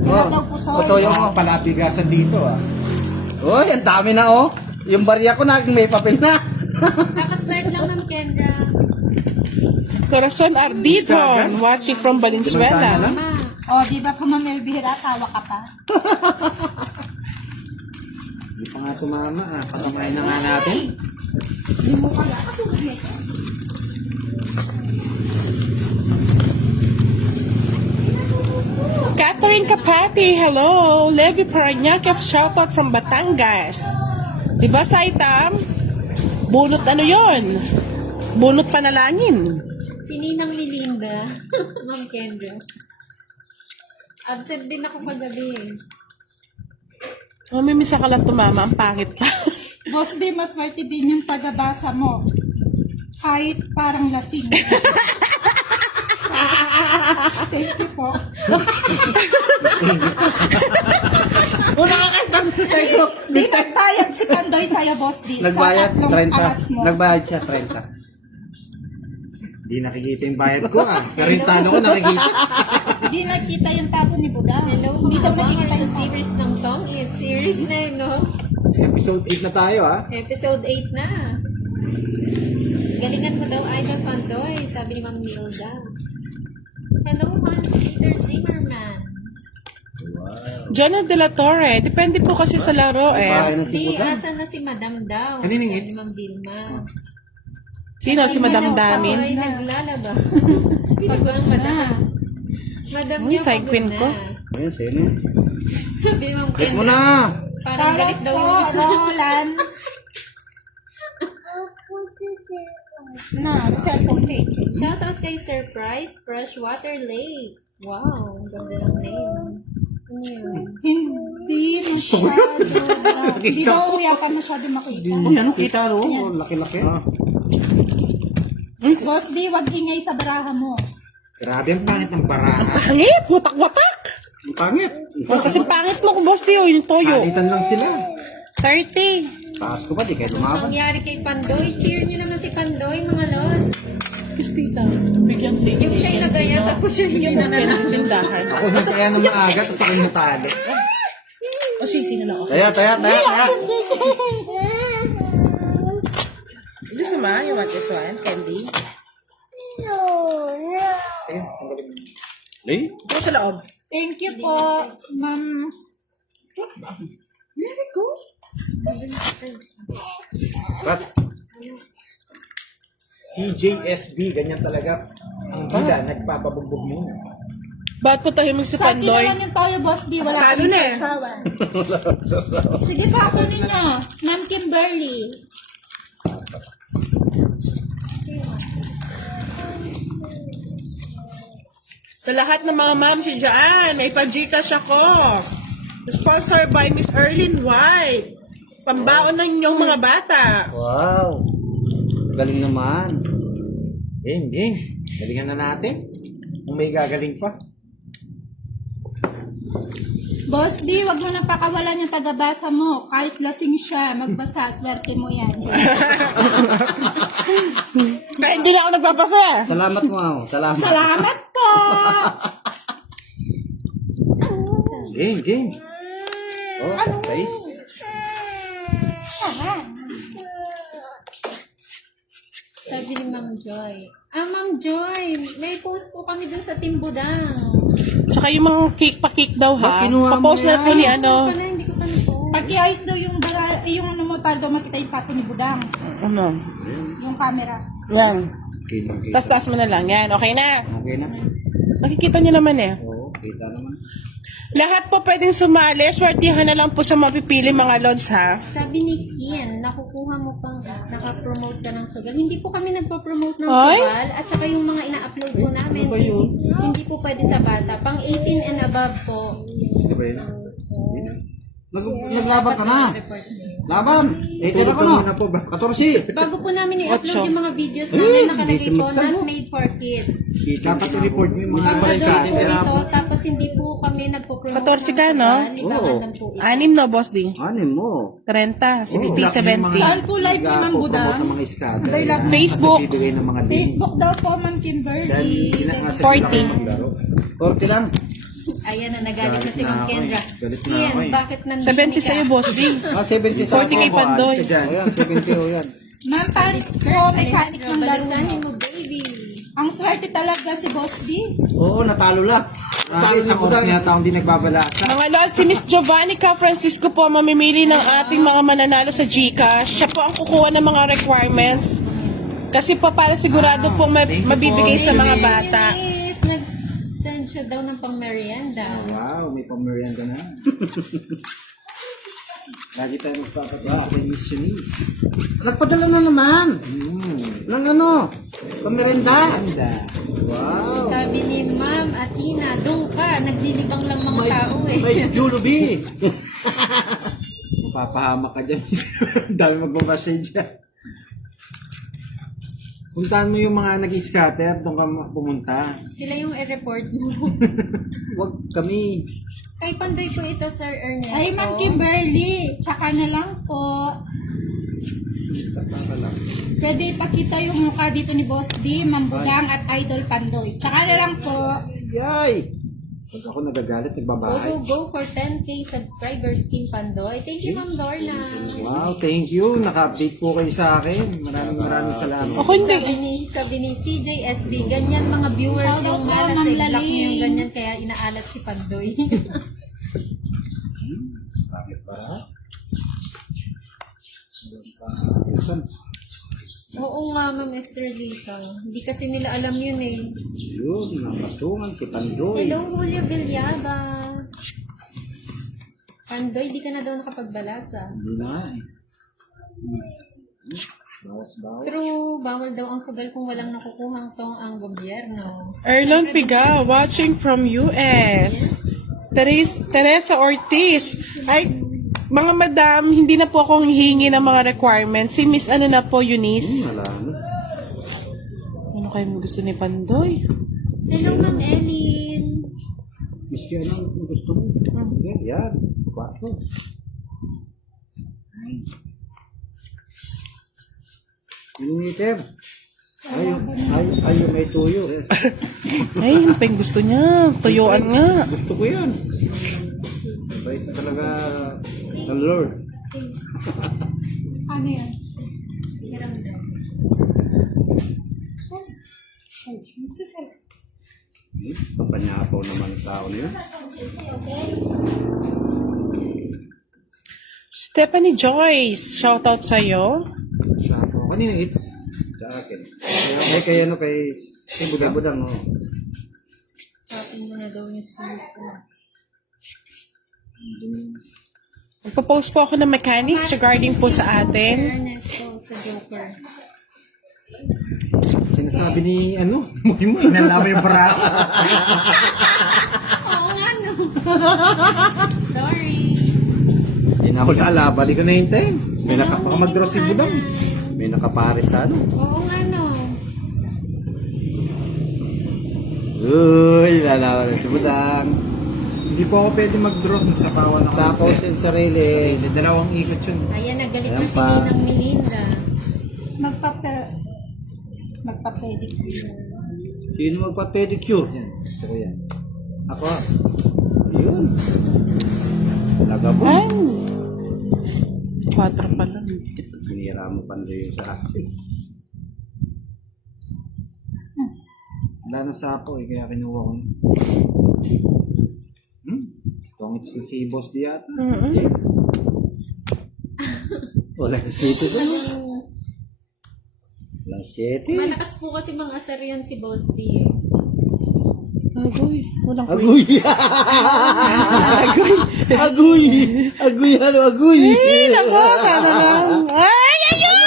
Wala daw po soy. Ito yung Yung palabigasan dito ah. Uy, ang dami na oh. Yung barya ko na may papel na. Kakastart lang, Ma'am Kendra. Corazon Ardidon, watching from Valenzuela. Mama. O, di ba po Ma'am Elvira, tawa ka pa? Hindi pa nga tumama ah. Pakamain na nga natin. Catherine Capati, hello. Levi Paranaque, shoutout from Batangas. Diba, Saitam? Bunot ano yon? Bunot panalangin. Si Ninang Melinda. Ma'am Kendra. Absent din ako kagabi. Oh, may misa ka lang tumama. Ang pangit pa. Boss D, maswerte din yung tagabasa mo. Kahit parang lasing. Thank you po. Oh, nakakantay ko. Di nagbayad si Pandoy sa'yo, Boss D. Nagbayad, sa tatlong alas mo. 30. Nagbayad siya, 30. Hindi nakikita yung bayad ko ah. Pero yung talo ko nakikita. Di nakita yung tapo ni Buda. Hello, Hindi daw mga nakikita sa yung tapo. series ng Tong It. Series na yun, no? Episode 8 na tayo ah. Episode 8 na. Galingan mo daw, Ida Pandoy, sabi ni Ma'am Nilda. Hello, Hans Peter Zimmerman. Jonah De La Torre, depende po kasi sa laro eh. Ano si Di, Budan? asan na si Madam daw? Kaninong Sabi it's? ni Ma'am Vilma. Sino? Si Madam Damin? Ay, naglalaba. Pag ang Madam. Madam Uy, niyo side pagod queen na. ko. Ayun, sino? Sabi ni Ma'am Click mo Kendra. na. Parang galit daw yung isa. Roland. Na, cellphone page. Shoutout kay Surprise Freshwater Lake. Wow, ang ganda ng name. Ano yun? Hindi masyado. Hindi daw yata masyado makita. Oh, yan, kita ro. Oh, laki-laki. Boss D, wag ingay sa baraha mo. Grabe ang pangit ng baraha. Pangit! Watak-watak! Ang pangit. Oh, kasi pangit mo kung boss Tio, yung toyo. Palitan lang sila. 30. Pasko pa, di kayo Anong lumaban. nangyari kay Pandoy? Cheer nyo naman si Pandoy, mga lon. Kistita. Bigyan siya. Yung siya'y nagaya, tapos siya hindi nananalo. Tindahan. Ako nasaya ng maaga, tapos ako natalo. O, sisi na lang. Taya. This is ma, you want this one? Candy? Sige, tanggalin mo. Eh? Ito sa loob. Thank you po, ma'am. Cut. CJSB, ganyan talaga. Ang bida, nagpapabugbog mo. Ba't po tayo si Sa akin Pandoy? naman yung tayo, Boss D. Wala Talo kami na eh. sasawan. Sige pa, kunin nyo. Ma'am Kimberly. Sa lahat ng mga ma'am si dyan, may pa-Gcash ako. Sponsored by Miss Erlyn White. Pambaon ng inyong mga bata. Wow. Galing naman. Game. Galingan na natin. Kung may gagaling pa. Boss D, wag mo nang pakawalan yung tagabasa mo. Kahit lasing siya, magbasa, swerte mo yan. Kaya hindi na ako nagpapasa. Salamat mo ako. Salamat. Salamat po! Game. Oh, guys. Sabi ni Ma'am Joy. Ma'am Joy, may post po kami dun sa Timbudang. Tsaka yung mga cake pa-cake daw ha. kinuha mo Pa-post na po ni ano. Hindi ko pa na-post. Pag-iayos daw yung yung ano mo, para daw makita yung tato ni Budang. Ano? Yung camera. Yan. Okay. Tas-tas mo na lang. Yan. Okay na. Okay na. Makikita nyo naman eh. Oo, kita naman. Lahat po pwedeng sumali. Swertihan na lang po sa mapipili mga lods ha. Sabi ni Kian, nakukuha mo pang nakapromote ka ng sugal. Hindi po kami nagpa-promote ng Ay? sugal. At saka yung mga ina-upload po namin is hindi po pwede sa bata. Pang 18 and above po. Di ba yun? Naglaban ka na. Report niyo. Laban! Tira ka na. po ba? 14. Bago po namin i-upload Ocho. yung mga videos namin, nakalagay Hindi po, sumagsag, not oh. made for kids. Dapat i-report mo yung mga Pag balikat. adult po ito, tapos hindi po kami nagpo-promote 14 ka, no? Libangan lang po ito. 6 no, boss D? Anim mo. 30, 60, Black yung 70. mga Saan po live ni Ma'am nag-promote Budang? ng mga scatter. Day lang. Facebook. Kasi bibigay ng mga link. Facebook daw po, Ma'am Dahil Kimberly. ginasa 40. sila kayo maglaro. 40 lang. Ayan na, nagalit na Galit si na Ma'am ako Kendra. eh. Galit na Ian, ako eh. bakit nandini 70 sa'yo, boss D. 70 sa 40 kay ako. Pandoy. Alis ka dyan. O yan, 70 o yan. Ma'am Paris po, mechanic ng laro. Balisahin mo, baby. Ang swerte talaga si Boss D. Oo, natalo lang. Grabe, isang oras niya taong di nagbabalasa. Mga lods, si Miss Giovannica Francisco po mamimili ng ating mga mananalo sa GCash. Siya po ang kukuha ng mga requirements. Kasi po para sigurado po mabibigay sa mga bata. Yes, nag-send siya daw ng pang-merienda. Wow, may pamerienda na. Lagi tayo magpapatid kay missionist. Nagpadala na naman. Ng ano? Pamerenda. Wow. Sabi ni Ma'am Atina, doon ka, naglilibang lang mga tao eh. May Julubi. Mapapahamak ka dyan. Dami magbabasay dyan. Puntahan mo yung mga nag-scatter, doon ka pumunta. Sila yung i-report mo. Huwag kami. Kay Pandoy po ito, Sir Ernesto. Ay, Ma'am Kimberly. Tsaka na lang po. Pwede ipakita yung mukha dito ni Boss D, Ma'am Budang at Idol Pandoy. Tsaka na lang po. Yay. Pag ako nagagalit, Go, nagbabahay. go for 10K subscribers, Team Pandoy. Thank you, Ma'am Dorna. Wow, thank you. Naka-update po kayo sa akin. Maraming salamat. Ako hindi. Sabi ni CJSB, ganyan mga viewers yung malas Ma'am eh. Block Laling. niyo yung ganyan, kaya inaalat si Pandoy. Bakit ba? Oo nga, Ma'am Estrelita. Hindi kasi nila alam yun eh. Yun, nakatungan si Pandoy. Hello, Julio Villaba. Pandoy, di ka na daw nakapagbalasa. Hindi na eh. Bawas. True, bawal daw ang sugal kung walang nakukuhang tong ang gobyerno. Erlon Piga, watching from US. Teresa Ortiz. Ay, mga madam, hindi na po akong hihingi ng mga requirements. Si Miss ano na po, Eunice. Wala na. Ano kayo gusto ni Pandoy? Hello, Ma'am Ellen. Miski anong gusto mo. Yan. 4. Millimeter. Ay, may tuyo. Ay, ano pa yung gusto niya? Tuyuan nga. Gusto ko yan. Bait na talaga ng Lord. Ano yan? Papanyapaw naman ang tao niya. Stephanie Joyce, shoutout sa'yo. Sa ako. Kanina it's? Sa akin. Kaya ano kay Budang. Oh. Tapin mo na daw yung sito. Magpo-post po ako ng mechanics regarding po sa atin. Ernesto sa Joker. Sinasabi ni ano? Mo inalaman yung braso. Oo nga no. Sorry. Hindi na ako lalaban. Balik ko na hintayin. May Hello, nakapaka-mag-draw si Mimi Budang. Buchanan. May nakapares sa ano. Oo nga no. Uy, lalaban si Budang. Hindi po ako pwede mag-draw. Nasapawan ako. Sa pausin sarili. Dalawang ikot yun. Ayan, nagalit na Ayan si pa. Ninang Melinda. Magpa-pedicure. Sino magpa-pedicure? Yan. Gusto ko yan. Ako. Yun. Talaga po. Ay! 4 pa lang. Hinira mo Pandoy sa akin. Wala na sapo eh. Kaya kinuha ko na. Tongits na si Boss di yata. Wala yung sito doon. Walang 7. Malakas po kasi mga asar yan si Boss D eh. Agoy, walang Aguy! Aguy! Aguy! Ano aguy? Ay, nako, sana lang. Ay, ay, ay!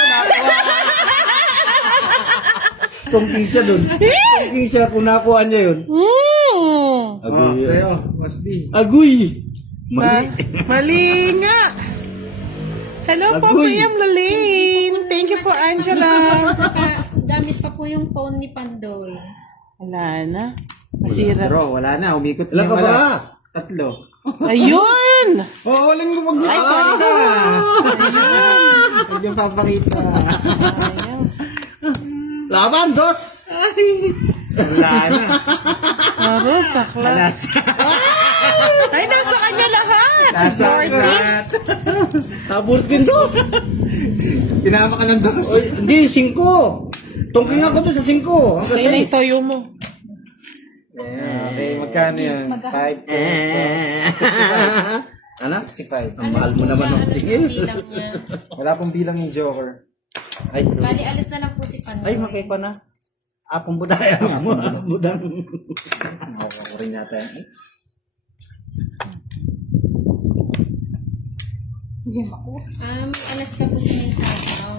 Tungking siya doon. Tungking siya kung nakuha niya yun. Mm. Oh, sa'yo. Boss D. Aguy! Mali nga. Hello po, Agoy. Priam Lalaine. Thank you po, Angela. Gamit pa po yung phone ni Pandoy. Wala na. Masira. Bro, wala na. Umikot Ilan na ka yung ba? alas. 3. Ayun! Oo, walang gumagod. Ay, sorry ka. Huwag yung papakita. Laban, dos! Wala na. Aro, sakla. Alas. Ay, nasa kanya lahat. Nasa Dorothy. lahat. Naburtin, dos! Pinama ka ng dos. Oy, hindi, 5. Tungking ako doon sa 5. Hanggang Sa'yo na 6. itoyo mo. Okay, magkano yun? 5 pesos. Ano? 65. Ang mahal mo naman ng Alas tingin. bilang niya. Wala pong bilang yung Joker. Ay, Bali, alis na lang po si Pandoy. ay, makaipa na. Apong budaya mo. Budang. Ako rin yata yung X. Alas ka po si Mensasaw.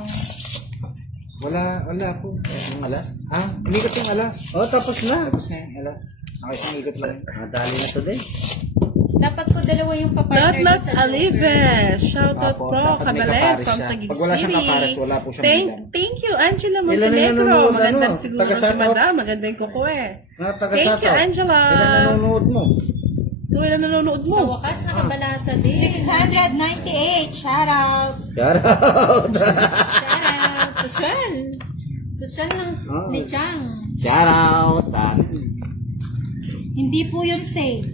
Wala po. Yung alas? Umikot yung alas. Oh, tapos na. Tapos na yung alas. Okay, umikot lang. Madali na today. Dapat po dalawa yung papartner Not dun sa Alives. Shout out Apo, po, dapat may Kabalen kapares from siya. Taguig Pag wala siyang City. kapares, wala po siyang bilang. Thank you, Angela Ilan na Montenegro. nanonood, Magandang ano? siguro si Taga-South? Madam. Magandang kuko eh. Taga Thank you, Angela. Ilan nanonood mo? Ito ilan nanonood mo? Sa wakas, nakabalasa din. 698. Shout out. Shout out. Shout out. Sosyal. Sosyal lang Oh. ni Chang. Shout out. Hindi po yun safe.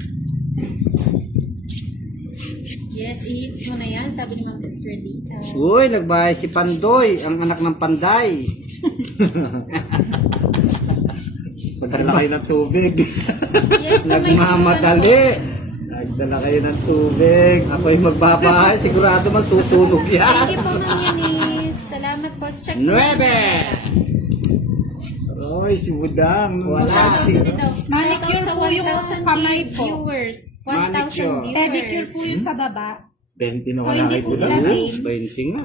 Yes, i-hits mo na yan, sabi ni Ma'am Estradita. Uy, nagbahay si Pandoy, ang anak ng Panday. Nagdala kayo ng tubig. Yes, kung may Nagmamadali. Nagdala kayo ng tubig. Ako'y magbabahay, sigurado man susunog Thank yan. you po, Ma'am Eunice. Salamat po. Check mo. 9. Oy, si Budang. Wala. Shoutout Si- din ito. Manicure Shoutout sa po yung 1,000 kamay po. viewers. 1,000 Manicure. viewers. Pedicure po yung sa baba. 20 na So, wala hindi kay po Budang. sila same. 20 nga.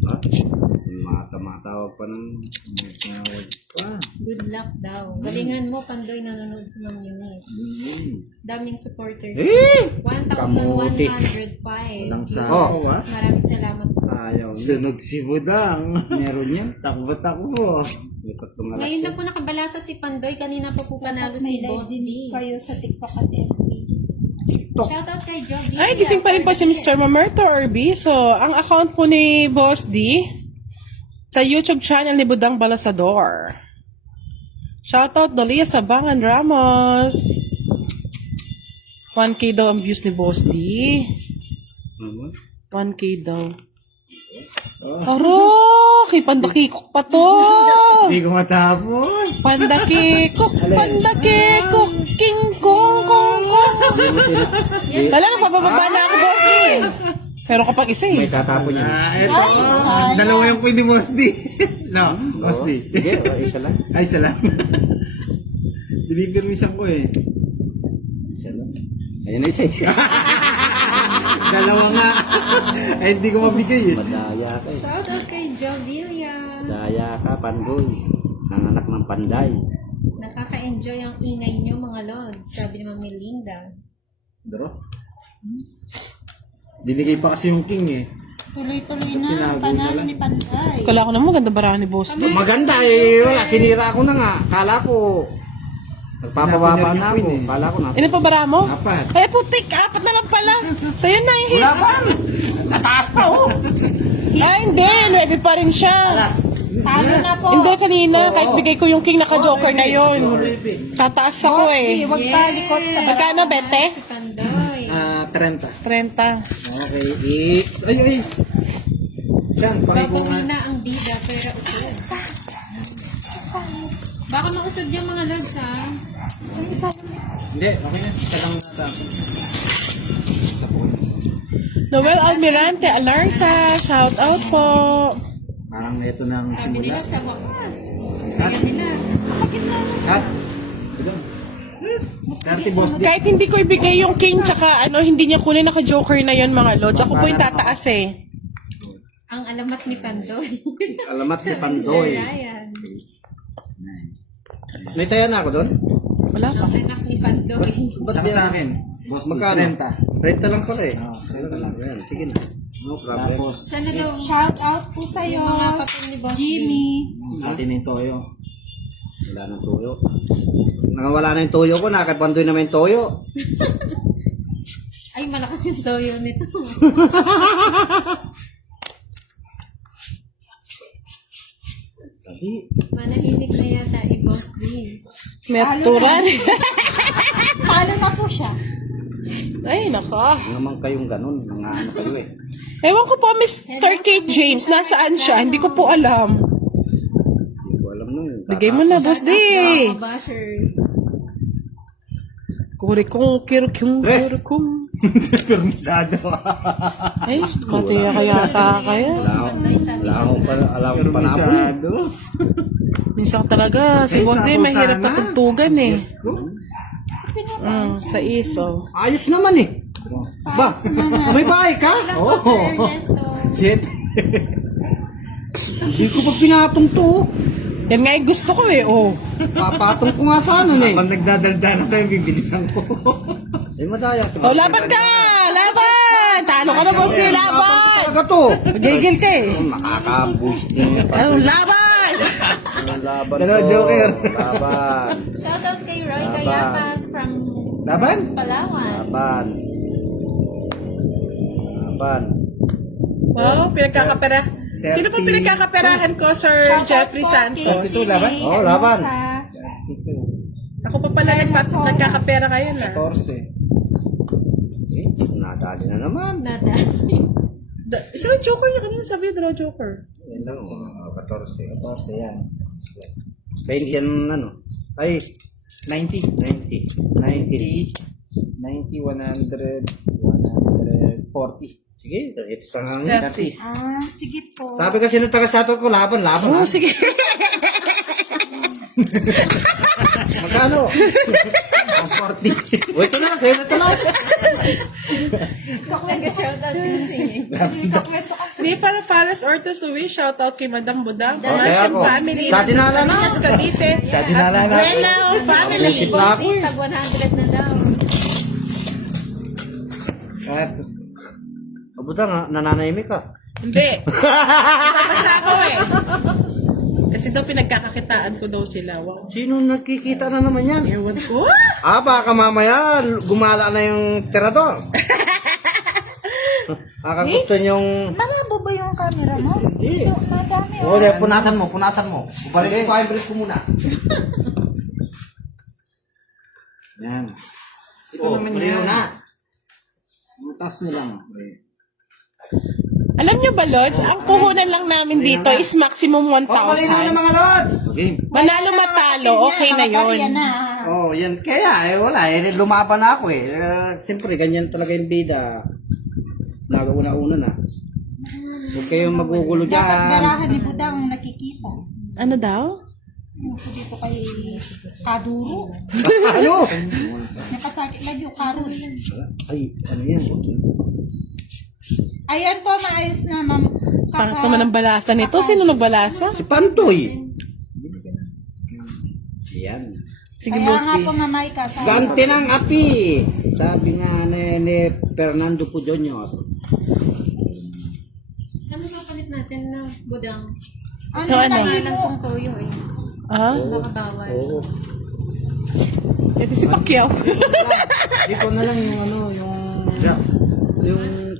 Ha? Tumatawag pa ng... Good luck daw. Galingan mo, Pandoy, nanonood sa Ma'am Eunice. Daming supporters. Eh! 1,105. Walang sa Oh. ako, ha? Maraming salamat po. Ayaw na. Sunog si Budang. Meron yan. Takbo-takbo. May tatlong alas Ngayon yan. lang po nakabalasa si Pandoy. Kanina pa po panalo si May live Boss din D. kayo sa TikTok at FB. Shoutout kay Joby. Ay, gising pa rin po si Mr. Mamerto Orbiso. Ang account po ni Boss D sa YouTube channel ni Budang Balasador. Shoutout Dolia Sabangan Ramos. 1K daw ang views ni Boss D. 1K daw. Aro! Kay Pandakikok pa to! Hindi ko matapos. Pandakikok! Pandakikok! King Kong Kong Kong! Wala na, pabababa na ako, Boss D. Pero kapag isa May eh. tatapon yan. Ito. Dalawa yung pwede Boss D. No, Boss D. Sige, isa lang. Ay, salam. Dinipermisan ko eh. Isa lang. Ayun na isa eh. Dalawa nga. Ay, hindi ko mabigay eh. Madaya ka eh. Shoutout kay Jovilia. Madaya ka, Pandoy. Ang anak ng Panday. Nakaka-enjoy ang ingay nyo, mga lods. Sabi ni Ma'am Melinda. Daro. Binigay pa kasi yung king eh. Tuloy-tuloy na Tinago ang na panalo lang. ni Panday. Kala ko naman maganda barahan ni Boss D. Maganda eh. Wala, sinira ko na nga. Kala ko. Nagpapababa na ako. Kala ko na. Ano pa bara mo? 4. Ay, putik! 4 na lang pala. Sa'yo na yung hits. Nataas pa oh. Ay, hindi. 9 pa rin siya. Talo na po. Hindi, kanina. Kahit bigay ko yung king naka-joker na yun. Tataas ako eh. Huwag palikot sa baba. Magkano, Bete? Si Pandoy. 30. 30. Okay, X. Ay. Diyan, pakiko nga. Babawi na ang bida, pero usod. Baka mausod yung mga lods, ha? Hindi, okay na. Tagang nata. Sa po. Noel Almirante Alerta. Shout out po. Parang ito na ang Sabi nila simula. sa wakas. Saya nila. Ha? Ito. Dati Boss D. Kahit hindi ko ibigay yung king tsaka hindi niya kunin naka-joker na yun mga lods. Ako po yung tataas eh. Ang alamat ni Pandoy. Alamat ni Sir Pandoy. Ryan. May taya na ako doon? Wala pa. Anak ni Pandoy. Tsaka sa akin, boss, Magkano? 30. 30 lang pala eh. Oo, 30 lang. Ayan, sige na. No problem. Tapos, Sana daw Shout out po sa'yo, yung mga papel ni Boss Jimmy. sa atin yung toyo. Wala nang tuyo. Nakawala na yung tuyo ko, nakapandoy naman yung toyo. Ay, malakas yung toyo nito. Kasi, Manahimik na yata i-Boss D. Merturan. Paano na po siya? Ay, naka. naman kayong ganun, mga ano kayo eh. Ewan ko po, Mr. Kate James, nasaan siya? Hindi ko po alam. Hindi ko alam nun. Bigay mo na, boss D. Mga bashers. Kurikong, kirikong, kurikong. Permisado. Ay, matiya kaya ta kayo. Wala akong panapon. Permisado. Minsan talaga, si Ay, boss D, sapo mahirap sana. patugtugan eh. Yes ko. Sa iso. Ayos naman eh. Ba, may bahay ka? Ilang po, Sir Ernesto? Shit. Hindi ko pa pinatong to. Yan nga yung gusto ko eh, oh. Papatong ko nga sana eh. Pag nagdadaldana tayo, bibilisan ko. Eh, madaya. Oh, laban ka! Laban! Talo ka na, boss D, laban! Talaga to. Magigil ka eh. Makaka-boosting. Oh, laban! Laban Ano, to. Joker? Laban. Shoutout kay Roy Laban. Cayapas from Laban? Palawan. Laban. Laban. Wow, pinagkakapera. Sino pa 30. pinagkakaperahan ko, Sir Shout out Jeffrey po Santos? kay Ito, laban? CJ Oh, laban. Hermosa. Ako pa pala nagkakapera kayo na. 14. Eh, nadali na naman. Nada. Isang joker niya kanina sabi draw joker. Yan lang. 14. 14 yan. 20 yan ano. Ay, 90. 90. 90. 90, 100, 140. Sige, it's lang nga. 30. Sige po. Sabi kasi nung taga-sato ko, laban. Oh, ha? sige. Magkano? 40. O, ito na. Sa'yo na ito na. Nag-shoutout kasi. Di para Palas Ortiz Luis, shout out kay Madam Budang. Okay, Masin ako. family. Sa dinala na. Sa Cavite. Sa dinala na. Buena family. Isip na ako eh. Tag 100 na daw. At, Abuta nga, nananahimik ka. Hindi. Ipapasa ako eh. Kasi daw pinagkakakitaan ko daw sila. Wow. Sino nakikita na naman yan? Ewan ko. Baka mamaya gumala na yung tirador. Baka gusto niyong... Malabo ba yung camera mo? Hindi. Madami. Oo, punasan mo. Balik ko yung ko muna. yan. Ito Oh, naman tuloy yan. na. Butas nyo lang. Okay. Alam nyo ba, Lods? Ang puhunan lang namin dito is maximum Oh, malinaw na 1,000. mga lods. Okay. Manalo matalo, okay na yun. Oh, yan. Kaya, wala. Lumaban na ako eh. Siyempre, ganyan talaga yung bida. Nagauna-una na. Huwag kayong magugulo Dapat dyan. garahan ni Budang nakikita. Ano daw? Ako dito kay Kaduro. Ayo! Napasakit lagi yung karun. Ay, ano yan? Ayan po, maayos na, ma'am. Parang naman ang balasa nito. Sino nagbalasa? Si Pantoy. Yan. Sige, Kaya boss nga D. po, mamay ka. Gante ng api. Sabi nga ni Fernando Pudonyo. Ano ba palit natin na budang? Ano So, ano? Pangalan kong toyo eh. Ah? Nakabawal. Oo. Ito si Pacquiao. Di ko na lang yung ano, yung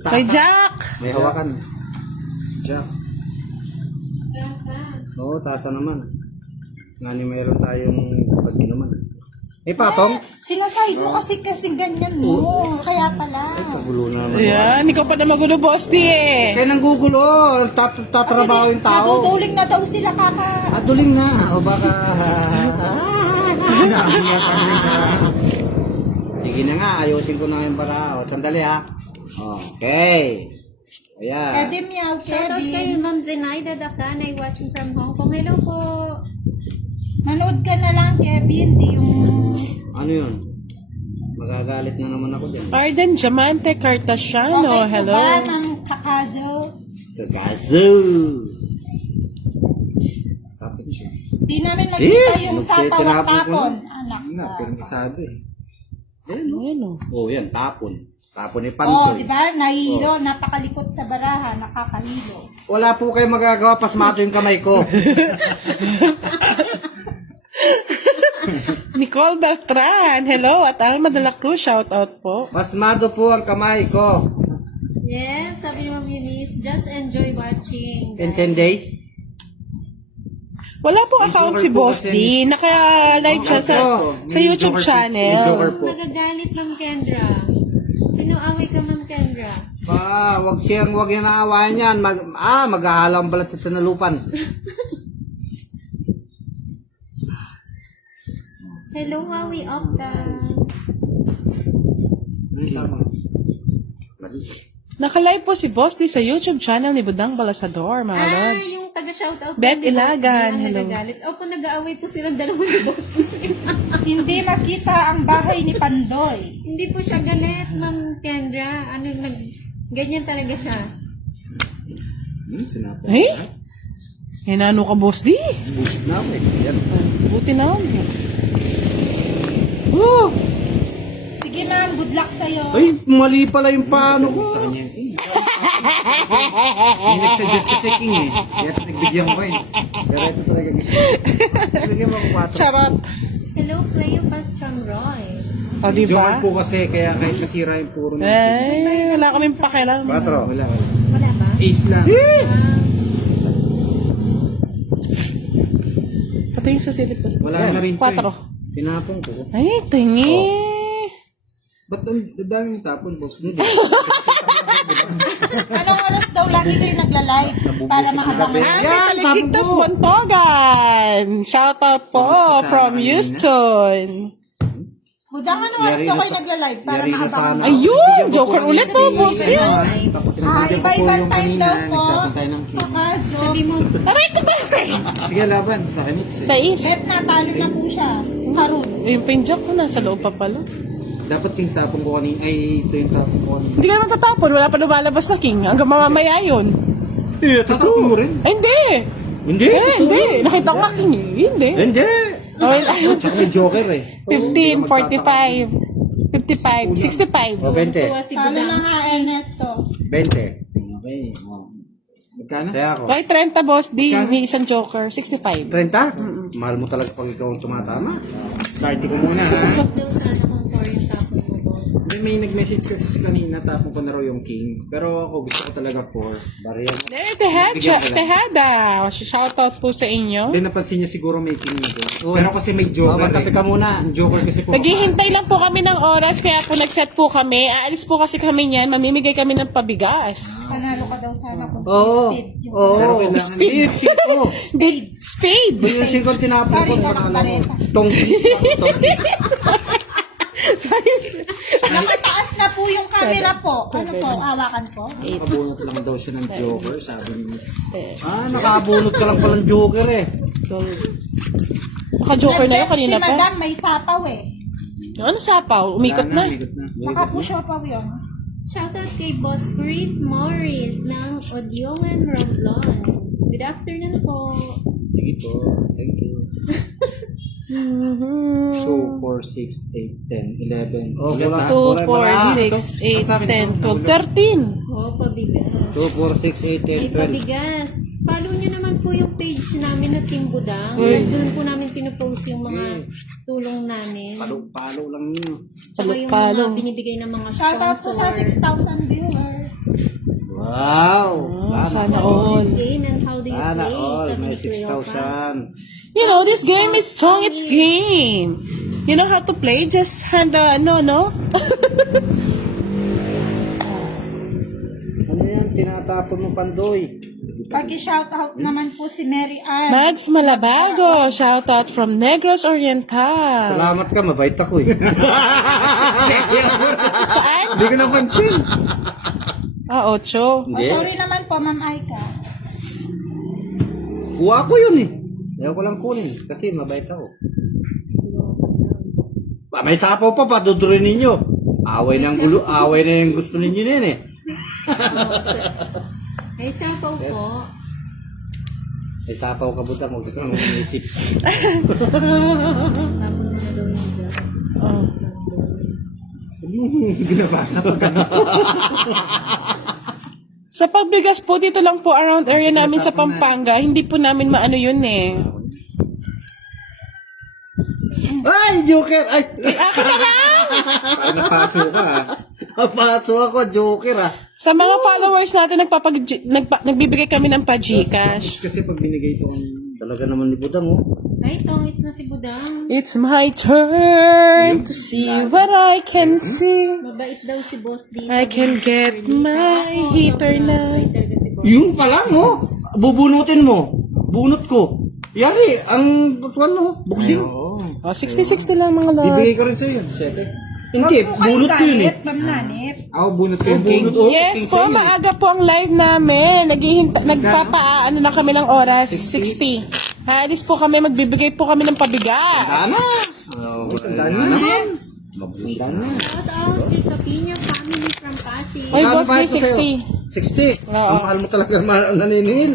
tasa. Kay Jack. May hawakan. Jack. Kasa. Oo, tasa naman. Ngani mayroon tayong pag-inuman. Eh, patong? Sinasabi mo kasi ganyan mo. Kaya pala. Kagulo na naman. Ayan, ikaw pa na magulo, boss D eh. Kaya nang gugulo, tatrabaho yung tao. Naduduling na daw sila kaka. Aduling na. O baka... Sige na nga, ayusin ko na yung para. O, sandali ha. Okay. Ayan. Eddie Meow, Shoutout kay Kevin. Ma'am Zenaida Dakanay watching from Hong Kong. Hello po. Manood ka na lang, Kevin. Di yung... Ano yun? Magagalit na naman ako dyan. Arden Diamante Cartasiano, Okay po hello. ba, Ma'am Kakazo? Kagazoo! Di namin makita yung sa tinapon ko tapon, na. anak. na, permisado eh. Ayan o. Oh, yan, tapon. Tapon ni Oh, Pantoy. di ba? Nahihilo, napakalikot sa baraha, nakakahilo. Wala po kayo magagawa, pasmato yung kamay ko. Nicole Beltran, hello. At Alma de la Cruz, shout out po. Pasmado po ang kamay ko. Yes, sabi ni Ma'am Eunice, just enjoy watching. In 10 days. Wala po account si Boss D. Naka-live siya sa YouTube channel. Nagagalit Ma'am Kendra. Sino-away ka Ma'am Kendra? Wag yung naawayan yan. Maghahalang balat sa tanalupan. Hello, Wawi Okta. Naka-live po si Boss D sa YouTube channel ni Budang Balasador, mga lods. Yung taga-shoutout Beth ni Boss D Ilagan, ang hello. nagagalit. Opo, nag-aaway po silang dalawa ni Boss D. Hindi makita ang bahay ni Pandoy. Hindi po siya galit, Ma'am Kendra. Ganyan talaga siya. Sinabi. Ay? Hinano ka, Boss D? Boost na ako eh. Yan. Buti na. Sige ma'am, good luck sa'yo. Ay, mali pala yung paano ko. Sa kanya yung king. Hindi nag-suggest kasi king eh. Kaya nagbigyan ko eh. Pero ito talaga gusto. Bigyan mo ako 4. Charot. Hello, Cleopas from Roy. O, diba? Joker po kasi kaya kahit masira yung puro na. Ay, wala kaming pakialam. 4. Wala. Wala ba? Ace lang. Patingin sa silip, Boss D. Wala na rin to 4. eh. Tinapon ko. Ay, tingi. Ba't ang daming tapon, boss? Hindi. Anong oras daw lagi kayo nagla-live para maabangan? Yan, Talikigtas Bantogan. Shout out po from Houston. Budang, anong oras daw kayo nagla-live para Yari na maabangan? sana. Ayun, Joker ulit to, Boss D. Iba-ibang time daw po. Nagtapon tayo ng king. Kaso, Sabi mo, Aray ko, Boss D. Sige, laban. Sa akin, it's Sa is. bet na talo na po siya. Harun. Yung pinjok ko nasa loob pa pala. Dapat yung tapon ko kanina. Ay, ito yung tapon ko kanina. Hindi ka naman tatapon, wala pa lumalabas na king. Hanggang mamamaya yun. Tatapon mo rin. Ay, hindi. Hindi. Hindi. Nakita ko king. Hindi. Hindi. Okay, Tsaka may joker eh. 15, 45, 55, 65. O, 20. tuwa si Talo na Budang. nga, Ernesto. 20. Okay. Oh. Magkano? Kaya ako. Okay, 30 boss, di may isang joker, 65. 30? Mahal mo talaga pag ikaw ang tumatama. Party ko muna ha. Gusto sana kung for yung tapon mo po. May nag-message kasi sa kanina, tapon ko na raw yung king. Pero ako gusto ko talaga 4. Bariya mo. There, Tehada. Shoutout po sa inyo. Then napansin niya siguro may king nito. Pero kasi may joker Magkape ka muna. Ang joker kasi po. Naghihintay lang po kami ng oras, kaya po nag-set po kami. Aalis po kasi kami niyan, mamimigay kami ng pabigas. Panalo ka daw sana kung Oo. speed. Pero Oo. kailangan Speed. Speed. Spade. Bulisin ko tinapon ko. Sorry ka, Parang kabareta. Tongkis. Nakataas na po yung camera po. Ano po, hawakan ko? Nakabunot lang daw siya ng joker, sabi ni Miss. Nakabunot ka lang palang joker eh. Naka-joker na yun Nag-bet kanina si pa. Madam may sapaw eh. Ano sapaw? Umikot na. Umigot na. Nakapusapaw yun. Shoutout kay Boss Chris Morris ng Odyongan Romblon. Good afternoon po. Sige po. Thank you. 2, 4, 6, 8, 10, 11. Oh, Ulit wala. na. 2, 4, 6, 8, 10, 12, 13. Oh, pabigas. 2, 4, 6, 8, 10, May 12. pabigas. Follow nyo naman po yung page namin na Team Budang. Doon po namin pinupost yung mga tulong namin. Palo lang yun. Saka yung Palo. mga binibigay ng mga Shoutout po sa sponsor. 6,000 viewers. Wow. Sana What is all. this game and how do you Sana play? all. Sabi May ni Cleopas. 6,000. You know, this game is song, it's game. You know how to play? Just hand the, no? Ano yan? Tinatapon mo Pandoy. Pag-shoutout naman po si Mary Ann. Mads Malabago, shoutout from Negros Oriental. Salamat ka, mabait ako eh. Saan? Hindi ko napansin. Ah, 8. Oh, Hindi. sorry naman po, Ma'am Aika. Kuha ko yun eh. Ayaw ko lang kunin kasi mabait ako. May sapaw pa, padudurin ninyo. Away na yung gusto ninyo na yun eh. Ay, sapaw po. May sapaw ka buta mo. Huwag kang isip. Tapos na daw yung dyan. Oh. Binabasa pa ka. Sa pagbigas po, dito lang po around area namin sa Pampanga. Hindi po namin maano yun eh. Ay, Joker! Ay! Akin na lang! Parang napaso ka ah. Napaso ako, Joker ah. Sa mga followers natin, nagbibigay kami ng pa-Gcash. Kasi pag binigay ito ang... Talaga naman ni Budang oh. Ay, tongits na si Budang. It's my turn to see what I can see. Mabait daw si Boss D. I can get my heater na. Mabait talaga si Boss. Yung pa lang oh. Bubunutin mo. Bunot ko. Yari, ang ano, buksing. Oo. Oh, 60-60 lang mga lods. Bibigay ko rin sa'yo. Siyete. Hindi, bunot ko yun eh. Ma'am Nanit. Ako, bunot ko yung Bunot bunot. oh. Yes po, maaga po ang live namin. Nagpapaano na kami ng oras, 60. Haalis po kami, magbibigay po kami ng pabigas. Ano? Tandaan na naman. Tandaan na. Shout out kay Kapina family from Pasig. Oy, boss, Magkano may ba ito sa'yo? 60. 60. Ang mahal mo talaga naniningil.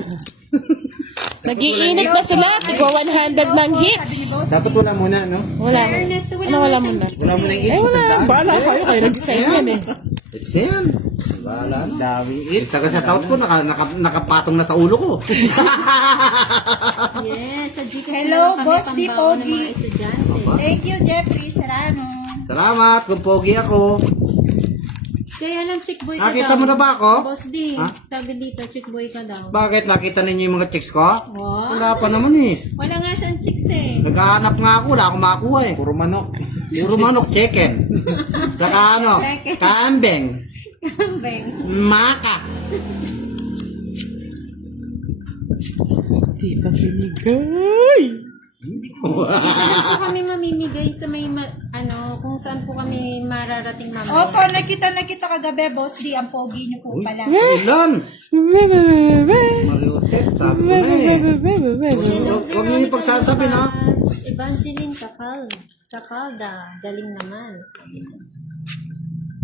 Nag-iinit na sila, tigwa 100 ng hits. Dapat wala muna, no? Wala mo. Ernesto, Ano wala mo na? Wala mo na yung Eh, wala. Bahala kayo, kayo nag-design yan eh. It's yan. Wala na. Dami it. Saka sa taot ko, nakapatong na sa ulo ko. Yes, sa Gcash Hello, na lang kami Boss D. pambaon ng Pogi. mga estudyante. Thank you, Jeffrey Serrano. Salamat, kung pogi ako. Kaya lang, chick boy ka Nakita daw. mo na ba ako? Boss D, Ha? sabi dito, chick boy ka daw. Bakit? Nakita ninyo yung mga chicks ko? Wow. Wala pa naman eh. Wala nga siyang chicks eh. Naghahanap nga ako, wala akong makakuha eh. Puro manok. Puro manok, chicken. Saka ano, Chicken. kambing, Kambeng. maka. Di pa binigay. So kami mamimigay sa may, kung saan po kami mararating mamaya. Opo, nakita kagabi, Boss D. Ang pogi niyo po pala. Ilan? Mariosep, sabi ko na eh. Hello, Huwag niyo yung pagsasabi na. Evangeline Capalda. Galing naman.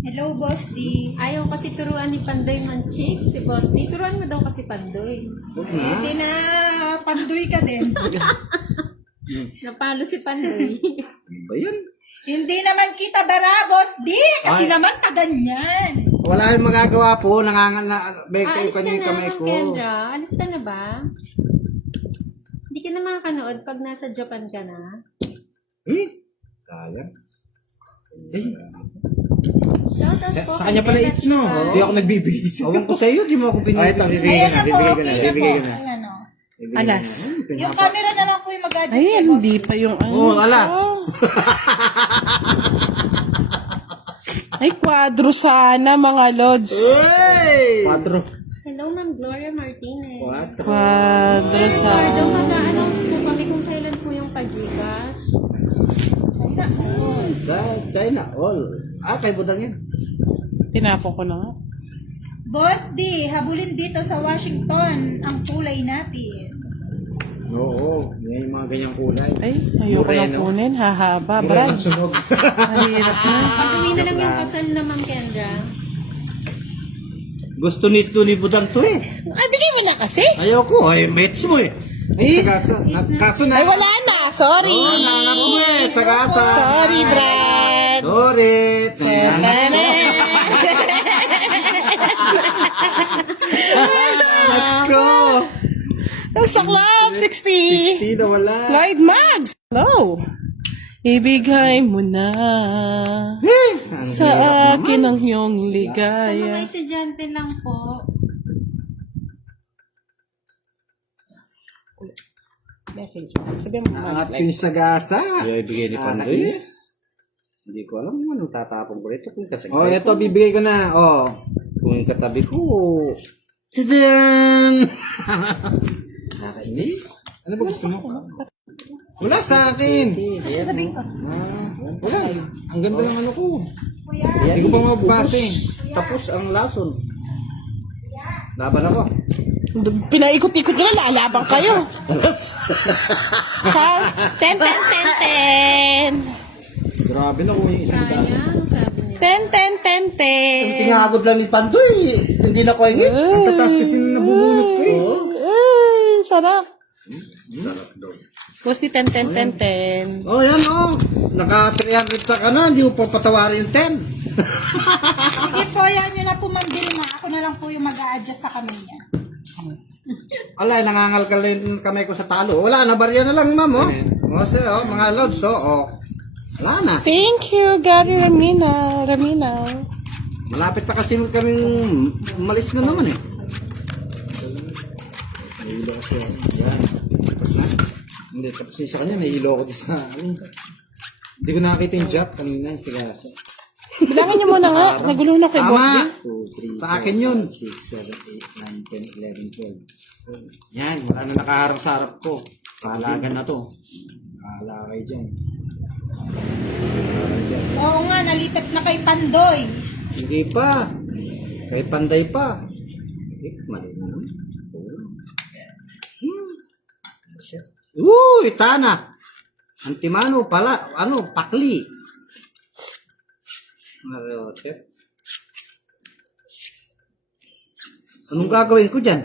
Hello, Boss D. Ayaw kasi turuan ni Pandoy Manchik. Si Boss D, turuan mo daw kasi Pandoy. Huwag na. Hindi na, panduy ka din. Napalo si Pandoy. Ano ba yan? Hindi naman kita bara, Boss D. Kasi Ay. naman pa ganyan. Wala yung magagawa po, beg kayo Alis ka kanyo na, kamay Ma'am ko. Kendra. Alis ka na ba? Hindi ka na makakanood pag nasa Japan ka na. Eh? Sayang. Shout out po Sa kanya pala Bella it's no. Tibay. Hindi ako nagbibigay sa'yo. Awan ko sa iyo, di mo ako Oh, pinili. ito, bibigay ko na. Bibigay ko na. Bibigay ko na. Ang ano. Alas. Yung camera na lang po yung mag-adjust. Ay, kay Boss hindi D. pa yung ano. Oh, alas. Ay, kwadro sana mga lods. Hey! Patro. Hello, Ma'am Gloria Martinez. Kwadro Sir Eduardo, sana. mag-a-announce po kami kung kailan po yung pa-Gcash. Sa China, all. Kay Budang yan. Tinapon ko na nga. Boss D, habulin dito sa Washington ang kulay natin. Oo. Yan yung mga ganyang kulay. Ay, ayoko na Moreno. kunin. Hahaba, Mura Brad. ng sunog. Mahirap na. Pag-uwi na lang yung kasal na Ma'am Kendra. Gusto nito ni Budang to eh. Ay, bigay mo na kasi. Ayoko, ay mates mo eh. Ay, kaso na. Ay, wala na. Sorry. Oh, nanak mo eh, sagasa. Sorry, Brad. Sorry. Tana. Ko. Saklap, 60. 60 na wala. Lloyd Mags. Hello. Ibigay mo na sa akin ang iyong Sa mga ligaya. estudyante lang po. Message. Sabihin mo naman. Ating sagasa. Ay, ibigay ni Pandoy. Nakainis. Hindi ko alam kung anong tatapon ko rito. Kung kasi Oh, eto, bibigay ko na. Oh. kung yung katabi ko. Tadaan! Nakainis? Ano ba gusto mo? Wala sa akin. Sasabihin ko. Wala. Ang ganda ng ano ko. Hindi ko pa mababase. Tapos ang lason. Laban ako. Pinaikot-ikot nyo na, lalabang kayo. Sa 10. Grabe na kung yung isang dami. Sayang, sabi nila. 10. Sinagod lang ni Pandoy. Hindi na ko hingit. Ang tatas kasi na nabubunot ko eh. Sarap. Sarap daw. Boss D, 10, 10, 10, 10. Oh, yan oh. Naka 300 ka na, hindi mo pa patawarin yung 10. Sige po, yan yun na po mambili na. Ako na lang po yung mag-a-adjust sa kamay niya. Alay, nangangalkal yung kamay ko sa talo. Wala na, barya na lang, ma'am, oh. Oh, sir, oh, mga lods, oh. Wala na. Thank you, Gary Ramina. Malapit na kasi kaming malis na naman eh. Nahilo kasi yan. Yan. Tapos na. Hindi, tapos yung sa kanya, nahilo ako din sa ano. Hindi ko nakakita yung jack kanina, yung sigasa. Bilangin niyo muna nga. Nagulo na kay Boss D. Tama. 2, 3, Sa akin yun. 6, 7, 8, 9, 10, 11, 12. Yan, wala na nakaharang sa harap ko. Pahalagan na to. Pahala kayo dyan. Oo nga, nalipat na kay Pandoy. Hindi pa. Kay Panday pa. Mali na naman. Uy, tana. Antimano pala, pakli. Mariosep. Anong gagawin ko dyan?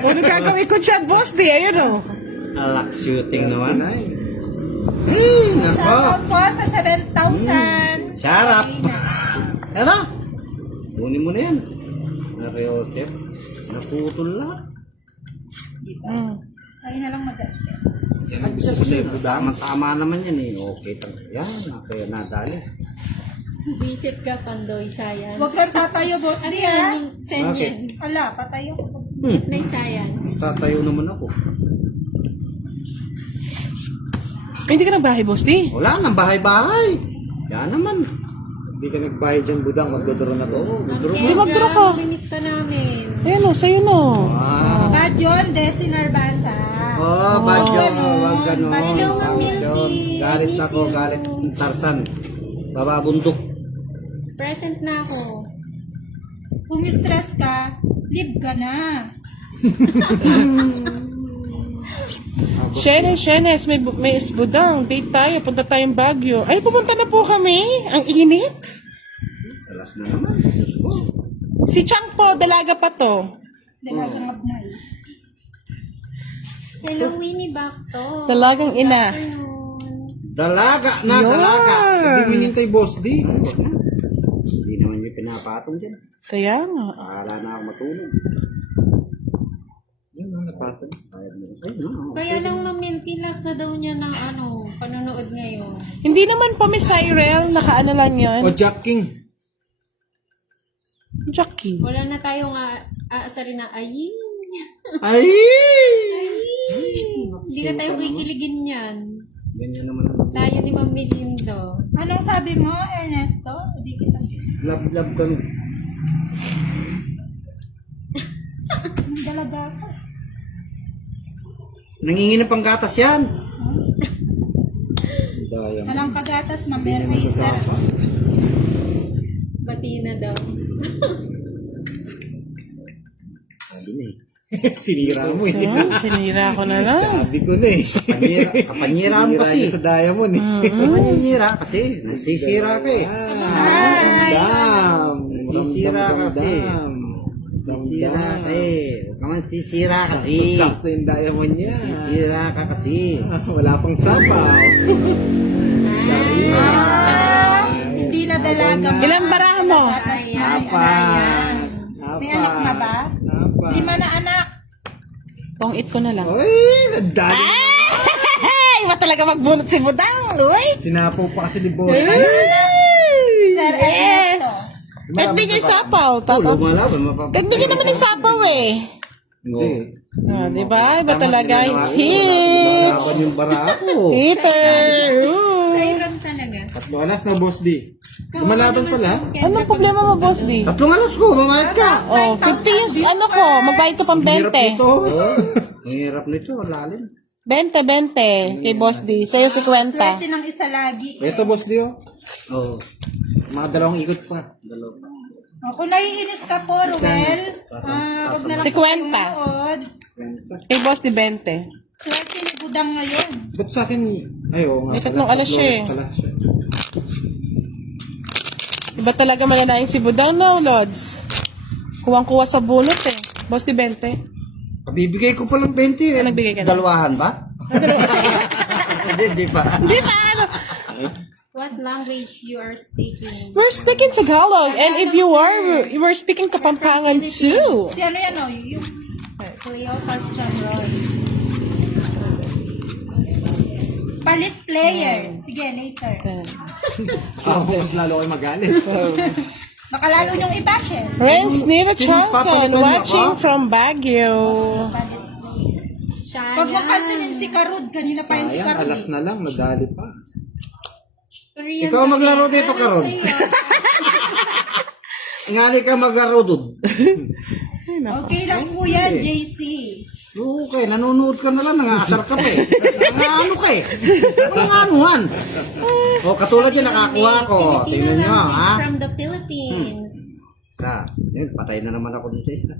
Ano gagawin ko dyan, Boss D? Ayan o. Alak shooting naman. Hey, nako. Shoutout po sa 7,000. Sarap. Ano? Kunin mo na yan. Mariosep. Naputol lang. Kayo na lang mag-adjust. Tama naman yan eh. Okay. Yan. Kaya nadali. Visit ka, Pandoy, science. Huwag kang tatayo, boss. Ano Di yan? ah. Yung senyen. Ala, patayo ko. May science. Tatayo naman ako. Hindi ka nagbahay, Boss D? Wala nang bahay-bahay. Yan naman. Hindi ka nagbayad dyan, budang. Magdodoro na to. Hindi, mag-draw ka. Mimiss ka namin. Ayan o, sa'yo na. Ah. Badyon, Desi Narbasa. Oh, badyo. Wag ganon. Hello, Ma'am Badyo. Milky. Galit Miss ako. you. Galit ng Tarsan. Bababundok. Present na ako. Kung stress ka, leave ka na. Shenes, may isbudang. Date tayo, punta tayong Baguio. Ay, pupunta na po kami. Ang init. Alas na naman. Diyos ko. Si Chang po, dalaga pa to. Dalagang abnay. Hello, Winnie Bakto. Dalagang ina. Dalaga na, Yun. dalaga. Hindi mo hinintay, Boss D. Hindi naman yung pinapatong dyan. Kaya nga. Akala na ako matulog. Yun, napatong. Ayun na. Kaya lang, Ma'am Milky, last na daw niya ng panonood ngayon. Hindi naman po, Miss Cyril. Nakaano lang yun. O Jack King. Jackie. Wala na tayong aasarin na, ay. Ay! Hindi na tayo kikiligin yan. Ganyan naman ang Tayo ni Ma'am Melindo. Anong sabi mo, Ernesto? Hindi kita. love kami. Dalagakas. Nangingi ng panggatas yan. Daya. Walang pagatas, Hindi mamaya na ay masasapa. Bati na daw. Sabi na eh. Sinira mo eh. Sinira ko na lang. Sabi ko na eh. Kapanyira mo Sinira kasi. niya sa diamond eh. Kapanyira kasi. Nasisira ka eh. Dam. Sisira ka kasi. Sisira ka eh. Huwag ka man sisira kasi. Sakto yung diamond niya. Sisira ka kasi. Wala pang sapaw. Hindi na dalagang. Ilang baraha mo? Sayang, Apa. sayang. May anak na ba? Apa. 5 na anak. Tong-it ko na lang. Uy, nadali. Ay! Iba talaga magbunot si Budang. Uy! Sinapaw pa kasi ni Boss. Sir Ernesto. Ba't di niya sapaw? Oh, Tato. lumalaban. Mapapagay. Ba't di naman yung sapaw eh? Hindi. Ah, di ba? Iba talaga. It's Hit! hit! Laban yung barako. Hitter! Sayang talaga. 3 alas na, Boss D. Lumalaban pala. Anong problema mo, Boss D? Tatlong alas ko. Mamayad ka. Oh, 15, ano ko, magbayad ka pang 20. Ang hirap nito. Lalim. 20 kay Boss D. Sa'yo 50. Swerte ng isa lagi. Ito, Boss D, oh. Oo. Mga dalawang ikot pa. Dalawa. O, kung naiinis ka po, Ruel, huwag na lang 50. po manood. Kay Boss D 20. Swerte ni Budang ngayon. Ba't sa akin, ay, oo nga. May tatlong alas siya eh. Pala siya. Iba talaga mananayin si Budang, no, Lods? Kuwang-kuwa sa bunot eh. Boss di 20. Kabibigay ko palang 20. Ah, nagbigay ka na? Dalawahan ba? Hindi pa. Di ba? Ano? What language you are speaking? We're speaking Tagalog. And if you are, we're speaking Kapampangan too. Si ano yan o, yung Cleopas John Royce. palit player. Sige, later. Mas lalo kayo magalit. Baka lalo yung iba, share. Renz Nina Charlson Papalitan mo watching ako? from Baguio. Palit player. Shaya. Huwag mo pansinin si Karud. Kanina pa yun si Sayang, Karud. alas na lang, nadali pa. Korean Ikaw kasi. maglaro dito, Ano Karon. sa'yo? Ngali ka mag-arodod. Okay lang po yan, JC. Okay, nanonood ka na lang, nangasar ka pa eh. Ano ka eh? Walang anuhan. O, katulad yan, nakakuha ko. Filipino Tingnan nyo, language ha? from the Philippines. Yun, patay na naman ako dun sa isa.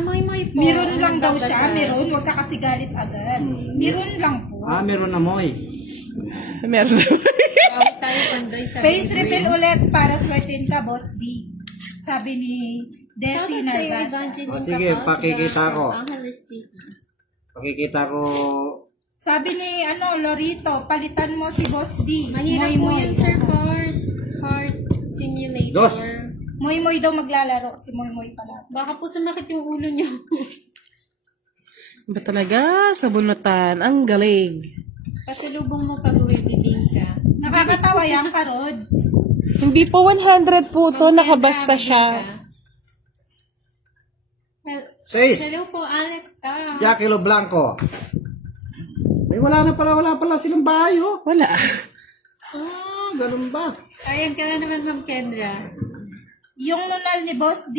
Moy po. Meron lang daw Nagbabasa. siya. Meron. Huwag ka kasi galit agad. Meron lang po. Meron na mo eh. Meron. Bawit tayo pandoy sa Face big reveal rings. ulit para swertein ka, Boss D. Sabi ni Desi Shoutout sa'yo, Narvasa. Evangeline O, sige, Capal, pakikita taga ko. Angeles City. Pakikita ko. Sabi ni Lorito, palitan mo si Boss D. Mahirap po Moy-moy. yan, Sir Heart Simulator. Dos. Moy-moy daw maglalaro. Si Moy-moy pala. Baka po sumakit yung ulo niyo. Ba talaga? Sa bunutan. Ang galing. Pasalubong mo pag-uwi, bibingka. Nakakatawa yan, Karod. Hindi po 100 po to. Nakabasta siya. Seis. Hello po, Alex Ta. Jackie Lo Blanco. Ay, wala pala silang bahay, oh. Wala. Ganun ba? Ayan ka na naman, Ma'am Kendra. Yung nunal ni Boss D.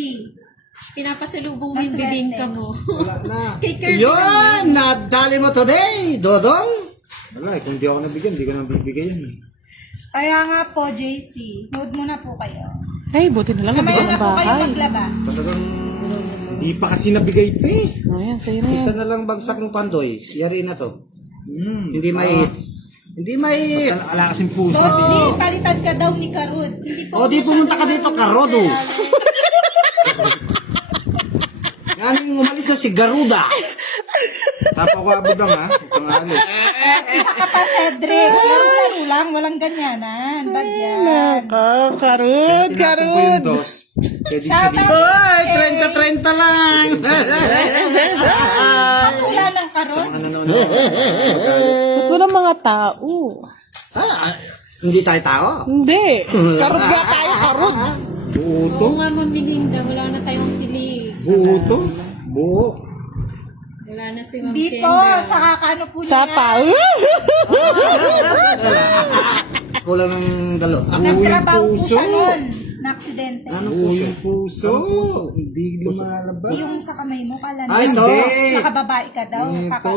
Pinapasalubong mo yung Maswerte. bibingka mo. Wala na. Kay Kirby Yun! Nadali mo today, Dodong. Wala, kung di ako nabigyan, di ko nang bibigay yan. Kaya nga po, JC. Nood muna po kayo. Ay, buti na lang. Mamaya Nabigyan na ng po kayo bahay. maglaba. Talagang Di pa kasi nabigay ito eh. Ayan, sa'yo na yan. isa na lang bagsak ng pandoy. Yari na to. Hindi may hits. Hindi may hits. Ala kasing puso. Boss D, palitan ka daw ni Karod. O, di pumunta ka dito, Karodo. Yan yung umalis na si Garuda. Sapa ko abudang ha. Itong alis. Isa ka pa, Cedric. Laro-laro lang. Walang ganyanan. Bad yan. Karud, Tinapon ko yung Karud. dos. Kaya di Shout sabihin. out. Hoy, 30-30 lang. Wala ng Karod. Mga nanonood. Ba't walang mga tao? Hindi tayo tao. Hindi. Karud nga tayo, Karud. Buo to. Oo nga, Ma'am Belinda. Wala na tayong pili. Buo to. Buo. Wala na si Ma'am Hindi po. Kendra. Sa kakano po niya. Sapa. Kulang ng dalo. Nagtrabaho po puso. siya noon. Na-aksidente. Buo yung puso. Hindi lumalabas. Yung sa kamay mo, kala Ay, nila. hindi. Nakababae ka daw. Ito. Ito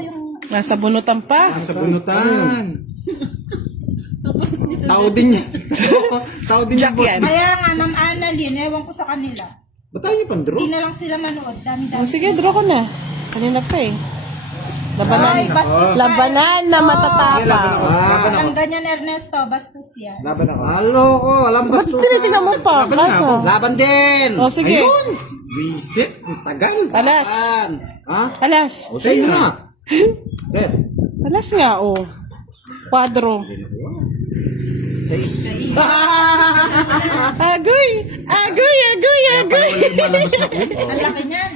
yung... Nasa bunutan pa. Nasa bunutan. Tao din yan. Tao din yan, boss. Yan. Kaya nga, Ma'am Annalyn, ewan ko sa kanila. Ba't tayo niyo pang draw? Hindi na lang sila manood. Dami-dami. O sige, draw ko na. Kanina pa eh. Labanan. Ay, bastos ka, Labanan na Ernesto. matatapang. Laban ako. Walang ganyan, Ernesto. Bastos yan. Laban ako. Halo ko, alam ba? Ba't tinitingnan mo pa? Laban nga ako. Kasa. Laban din. O sige. Ayun. Visit. Ang tagal. Alas. Ha? Alas. O sa'yo na. Yes. Alas nga, o. Quadro. Agoy! Agoy! Agoy! Agoy! Malabas na ko. Ang laki niyan.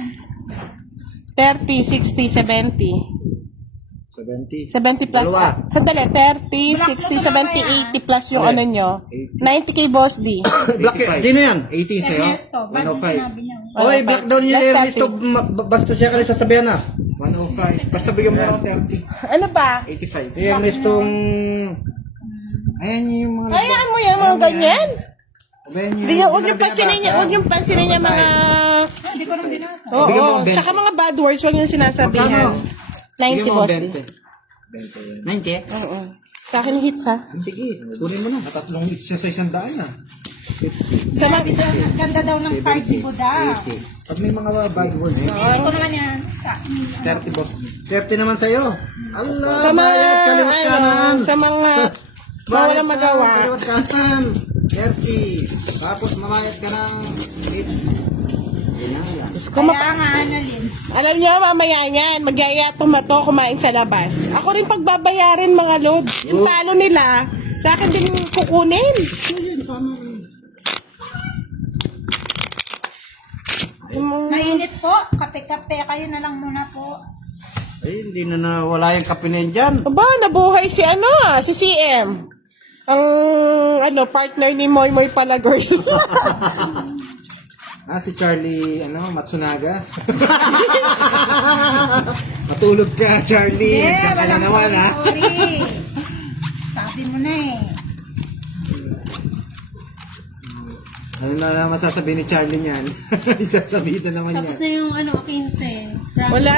30, 60, 70. 70. 70 plus. Dalawa. Sandali, 30, 60, 70, 80 plus yung ano nyo. 90k Boss D. Black, dino yan. 18 sa'yo. Ernesto. Ba't mo 105. sinabi niya? Oy, black down niya Last Ernesto. Basto siya kayo sasabihan na. 105. Basta bigyan mo ako 30. Ano ba? 85. Yung Ernestong... Ayan yung mga... Hayaan mo yan, mga ganyan. Ayan Hindi nyo, huwag yung pansinin niya, huwag yung pansinin niya mga... Hindi ko nang binasa. Oo, Bigyan mo ang 20. tsaka mga bad words, huwag yung sinasabihan. 90 Boss D. 90? Oo. Sa akin hits ha. Sige, kunin mo na. Matatlong hits siya sa 100 na. Sa mga... Ganda daw ng party ko daw. Pag may mga bad words, Hindi ko naman yan. Sa 30 boss. 30 naman sa'yo. Allah, Sa mga... bayad, kaliwat kanan. Ano, sa mga... Walang magawa. Kaliwat kanan. 30. Tapos mamayad ka ng 8. Ganyan. Diyos ko, Kaya nga, Annalyn. alam niyo, mamaya yan, magyaya tumato kumain sa labas. Ako rin pagbabayarin mga lods. Yung talo nila, sa akin din kukunin. Mainit po. Kape-kape. Kayo na lang muna po. Ay, hindi na nawala yung kape na yan dyan. Aba, nabuhay si si CM. Ang partner ni Moy Moy Palagor. Si Charlie, Matsunaga. Matulog ka, Charlie. Yeah, Nagkaka na walang naman, ha? sorry. Sabi mo na eh. Ano na naman sasabihin ni Charlie niyan? Isasabihin na naman Tapos niya. na yung 15. wala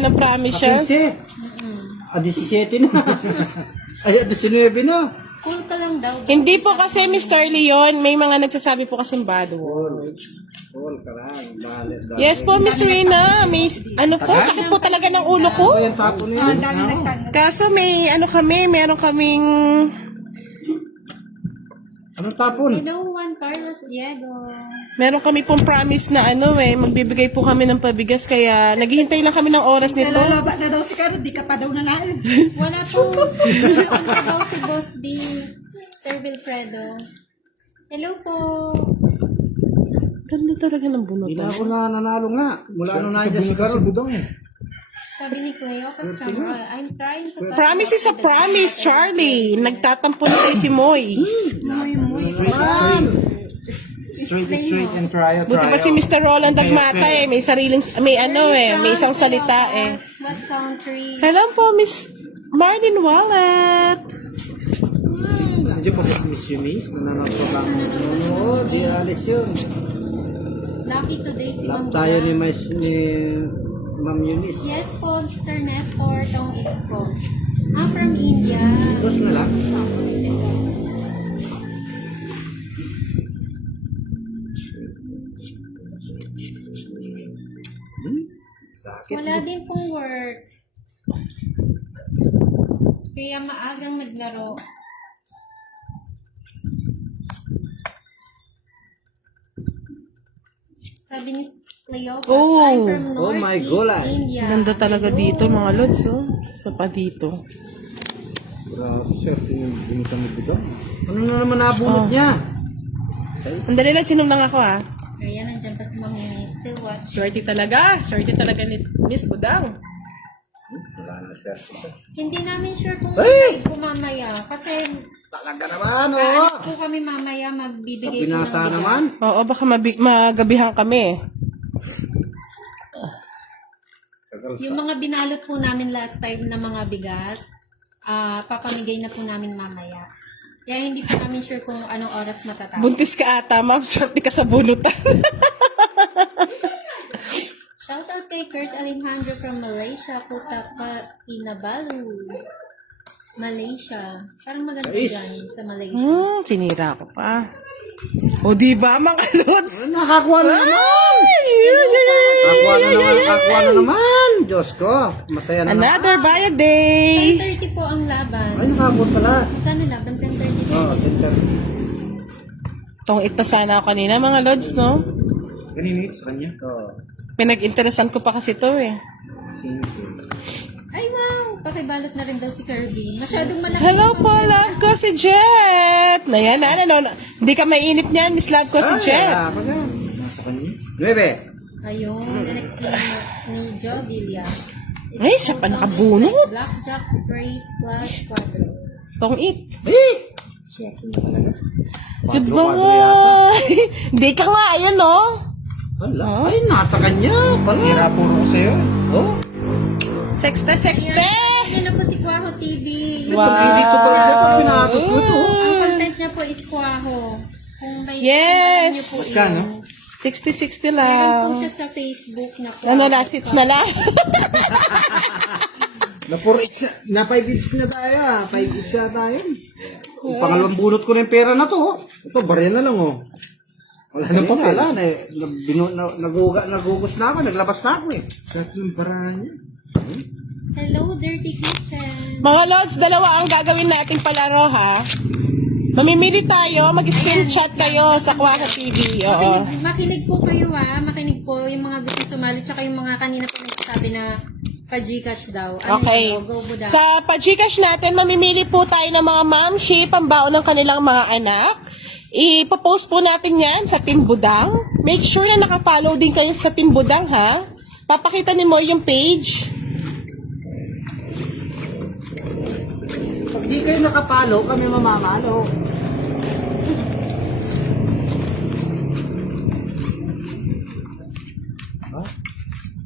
nang promise siya. 15. 17 na. Ay, 19 na. Cool ka lang daw. Hindi po kasi Mr. Leon, may mga nagsasabi po kasing bad words. All karang. Balit. Yes po, Miss Rina. May, po, sakit po talaga ng ulo ko. Ayan, tapo na Ang yun. dami nagtanong. Kaso may, meron kaming, Anong tapon? Hello, Juan Carlos Diego. meron kami pong promise na magbibigay po kami ng pabigas, kaya naghihintay lang kami ng oras nito. Nalalabat na daw si Karo, di ka pa daw nanalo. Wala po. Ano pa daw si Boss D. Sir Wilfredo. Hello po. Ganda talaga ng Hindi na bunutan. ako na nanalo nga. Mula ano na Sa dyan si bunga Garo. si Budong eh. Sabi ni Cleopas Chamorro, I'm trying to... Promise is a promise, Charlie. Nagtatampo na sa'yo si Moy. Straight is straight and try. Buti pa si Mr. Roland Dagmata may sariling, may isang salita What country? Hello po, Miss Marlene Wallet. Nandiyo pa si Miss Eunice, nanonood pa ba? Oo, di alis yun. Lucky today si Love Ma'am tayo ni Guda. Ma'am Eunice. Yes po, Sir Nestor, Tong X po. I'm from India. Tapos na lang. Sakit. Wala din pong work. Kaya maagang naglaro. Sabi ni Cleopas, Oh. I'm from Oh my Northeast God. India. Ganda talaga Hello. dito mga lods, Sa pa dito. Grabe, swerte yung binita mo Budong. Ano na naman nabunot niya? Andali lang, sinom lang ako Kaya nandiyan pa si Ma'am Yuni. Still watch. Swerte talaga ni Miss Budang. Wala na siya. Hindi namin sure kung live ko mamaya. Kasi Talaga naman, kaanap po kami mamaya magbibigay po ng Binasa bigas. naman. Oo, baka magabihan kami. Yung mga binalot po namin last time na mga bigas, papamigay na po namin mamaya. Kaya hindi po namin sure kung anong oras matatapos. Buntis ka ata, ma'am. Swerte ka sa bunutan. Shoutout kay Kurt Alejandro from Malaysia, Kutapa Kinabalu. Malaysia. Parang maganda dyan sa Malaysia. Sinira ko pa. O, diba, mga lods? Nakakuha na naman. Nakakuha na naman. Diyos ko. Masaya na naman. Another Bayad Day. 10:30 po ang laban. Ay, nakabot pala. Magkano laban? 10:30 po. Oo, 10:30. Tong ita sana ako kanina, mga lods, no? Kanino ito sa kanya? Oo. Pinag-interesan ko pa kasi to Sino? Ay, wow! Pakibalot na rin daw si Kirby. Masyadong malaki. Hello yung po, love ko si Jet. Ayan, hindi ka mainit niyan, Miss Love ko si Jet. Nasa kanya? 9. Ayun, in-explain ni Joe Villa. Ay, siya pa nakabunot. Blackjack, straight, flush, quadro. Tong it. Good Quadro boy. Hindi ka nga, ayun, no? Wala. Ay, nasa kanya. Sira puro ko sa'yo. Oh. Sexte. Yan na po si Quaho TV. Wow. Hindi ko pala pag pinakot ko ito. Ang content niya po is Quaho. Kung may Yes. niyo po Kano? 60-60 Meron po lang. siya sa Facebook na Quaho. Ano, last hits na lang. Na 4 eats na 5 eats na tayo 5 eats na tayo. Pangalawang bunot ko na yung pera na to. Oh. Ito, barya na lang oh. Wala nang papel. Wala na eh. Nagugos na ako. Naglabas na ako eh. Swerte ng barya niya. Hello, Dirty Kitchen. Mga lods, dalawa ang gagawin nating palaro, ha? Mamimili tayo, mag-screenshot kayo sa Kwaha TV. Oo. Makinig po kayo makinig po yung mga gusto sumali, tsaka yung mga kanina po nagsasabi na pa-Gcash daw. Okay. Go Buda. Sa pa-Gcash natin, mamimili po tayo ng mga mamshi, pambaon ng kanilang mga anak. Ipopost po natin yan sa Team Budang. Make sure na nakafollow din kayo sa Team Budang, ha? Papakita ni Mo yung page. Pag di kayo nakapalo, kami mamamalo.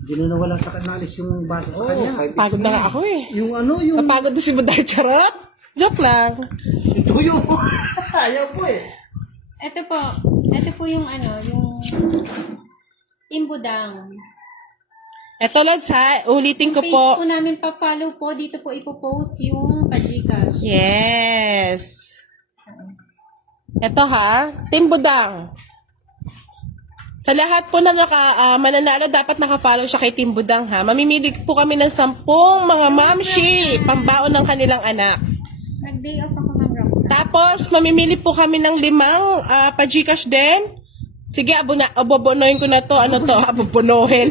Hindi na nawalan sa kanalis yung basa sa kanya. Pagod na nga ako eh. Yung ano, yung... Napagod na si Buday, charot. Joke lang. Tuyo mo. Ayaw po eh. Ito po yung yung Team Budang. Eto Lods ha, ulitin ko Page po. po namin pa-follow po, dito po ipopost yung pa-Gcash. Yes. Eto ha, Team Budang. Sa lahat po na mananalo, dapat nakafollow siya kay Team Budang ha. Mamimili po kami ng 10 mga mamshi, pambaon ng kanilang anak. Nag-day off ako, Ma'am Roxanne. Tapos, mamimili po kami ng 5 pa-Gcash din. Sige, abobonohin ko na to. Ano to? Abobonohin.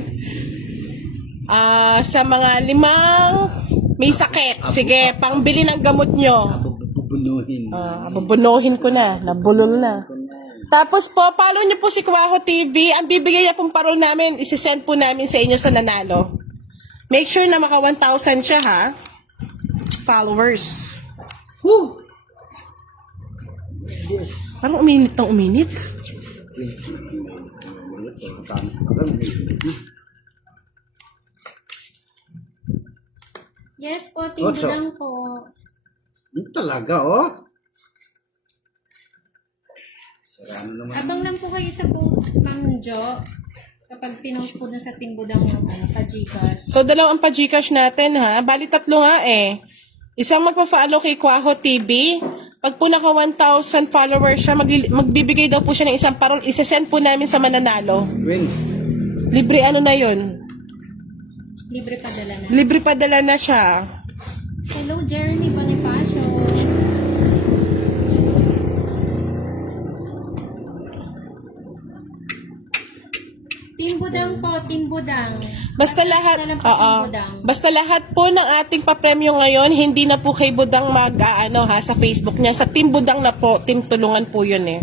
Sa mga 5 may sakit. Sige, pangbili ng gamot nyo. Bubunuhin. Abobonohin ko na. Nabulol na. Tapos po, follow nyo po si Kwaho TV. Ang bibigay niya pong parol namin, isisend po namin sa inyo sa nanalo. Make sure na maka 1,000 siya ha. Followers. Woo! Parang uminit ng uminit. Yes po, Team Otso. Budang po. Talaga oh. Sarano naman. Abang lang po kayo sa post, Ma'am Jo. Kapag pinost po dun sa Team Budang yung pa-Gcash. So, 2 pa-Gcash natin ha. Bali 3 nga eh. Isang magpa-follow kay Kwaho TV. Pag po naka 1,000 followers siya, magbibigay daw po siya ng isang parol. Isesend po namin sa mananalo. Win. Libre ano na yun? Libre padala na. Libre padala na siya. Hello, Jeremy Bonifacio. Team Budang po, Team Budang. Basta lahat, na lang po, Team Budang. basta lahat po ng ating papremyo ngayon, hindi na po kay Budang ha, sa Facebook niya. Sa Team Budang na po, Team Tulungan po yun eh.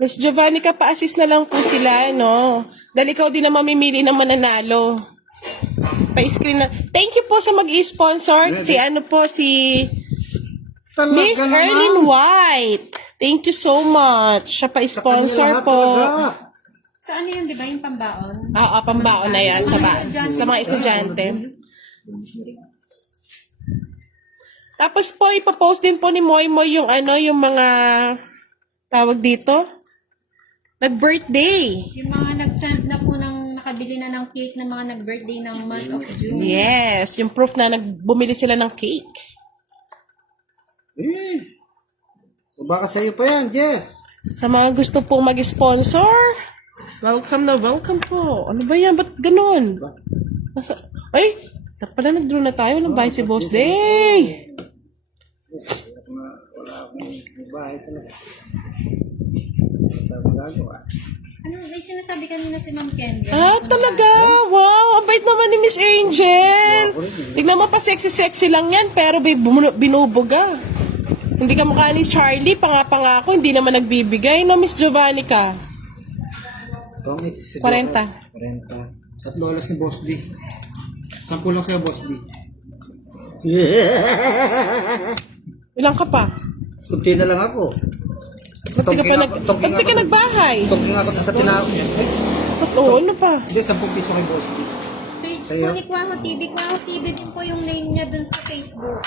Miss Giovanni, pa-assist na lang po sila, no? Dahil ikaw din na mamimili ng mananalo. Pa-screen na. Thank you po sa mag-i-sponsor. Si Talaga Miss naman. Erlyn White. Thank you so much. Siya pa-sponsor po. Sa ano yun, di ba? Yung pambaon? Pambaon na yan sa mga estudyante. Tapos po, ipapost din po ni Moy Moy yung yung mga tawag dito. Nag-birthday. Yung mga nag-send na po ng nakabili na ng cake ng mga nag-birthday ng month of June. Yes, yung proof na bumili sila ng cake. So baka sa'yo pa yan, Jess. Sa mga gusto pong mag-sponsor, welcome na welcome po. Ano ba yan? Ba't ganun? Ay, pala nag-draw na tayo. Walang bahay si Boss Day. Wala akong bahay talaga. Wala akong gagawa. Ano, may sinasabi kanina si Ma'am Kendra. Talaga? Wow, ang bait naman ni Miss Angel. Tignan mo pa sexy-sexy lang yan, pero binubuga. Hindi ka mukha ni Charlie, pangako, hindi naman nagbibigay, no, Miss Giovanni ka? Kung it's 40. 40. Tatlo alas ni Boss D. 10 lang sa'yo, Boss D. Ilang ka pa? Kunti na lang ako. Ba't di ka nagbahay? Tungking ako sa tinawag. Oo, ano pa? Hindi, 10 piso kay Boss D. Page Sa'yo? po ni Kwaho TV. Kwaho TV din po yung name niya dun sa Facebook.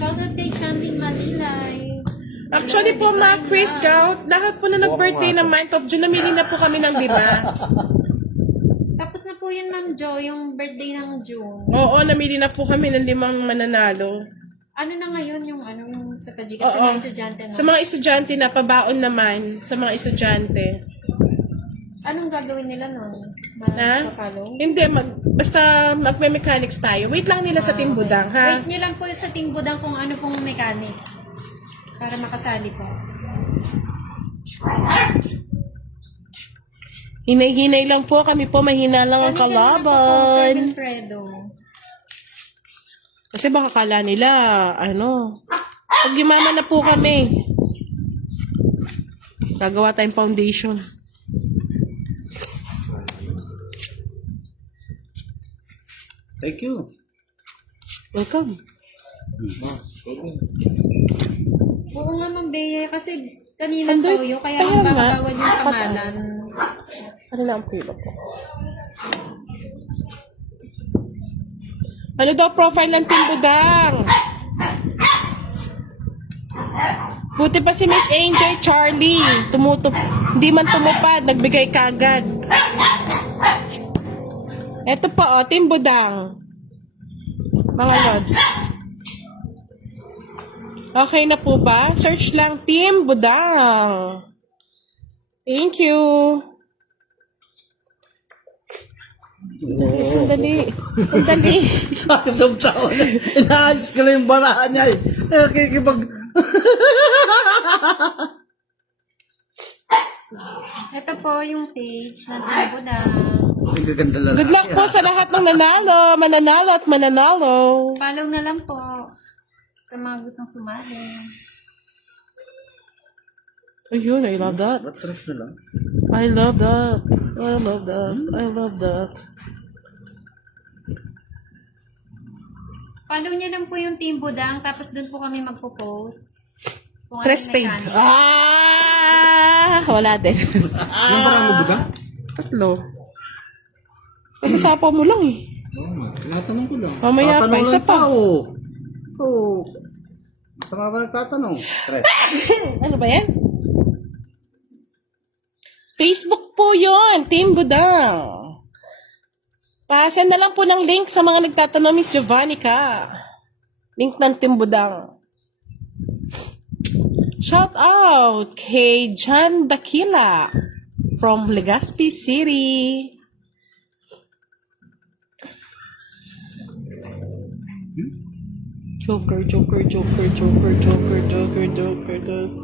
Shoutout kay Chanlin Malilay. Actually po, mga Chris Scout, lahat po na nag-birthday ng month of June, namili na po kami ng 5. Tapos na po yun, Ma'am Jo, yung birthday ng June. Oo, namili na po kami ng 5 mananalo. Ano na ngayon yung sa Pagika sa mga estudyante na? Sa mga estudyante na, pabaon naman sa mga estudyante. Anong gagawin nila nun? Ha? Magpapalo? Hindi, basta magme-mechanics tayo. Wait lang nila sa Team Budang, ha? Wait nyo lang po sa Team Budang kung ano pong mechanic. Para makasali po. Hinay-hinay lang po. Kami po, mahina lang ang Sir kalaban. Wilfredo. Kasi baka kala nila, pag yumana na po kami, gagawa tayong foundation. Thank you. Welcome. Oo nga, Ma'am Bea. Kasi kanina Andoy, toyo, kaya kaya ang nga. babawal yung pangalan. Ano na ang pila po? Ano daw profile ng Team Budang? Buti pa si Miss Angel Charlie. Hindi man tumupad, nagbigay kagad. Ito po, Team Budang. Mga lods. Okay na po ba? Search lang Team Budang. Thank you. Sandali. Sandali. Isang taon. Inaayos ko lang yung barahan niya eh. Kikipag... Ito po yung page ng Team Budang. Ang gaganda lalaki. Good luck po sa lahat ng nanalo, mananalo at mananalo. Follow na lang po sa mga gustong sumali. Ayun, I love that. Ba't stress na lang? I love that. I love that. I love that. Follow niyo lang po yung Team Budang, tapos doon po kami magpo-post. Kung ano Press yung paid. mechanic. Wala din. Yung parang mo ba? Tatlo. Kasi sapaw mo lang eh. Oo nga. Tinatanong ko lang. Mamaya pa, isa pa. Oo. Masama ba nagtatanong? Stress. Ano ba yan? Facebook po yon, Team Budang. Pa-send na lang po ng link sa mga nagtatanong, Miss Jovannica. Link ng Team Budang. Shout out kay John Bakila from Legazpi City. Joker, Joker, Joker, Joker, Joker, Joker,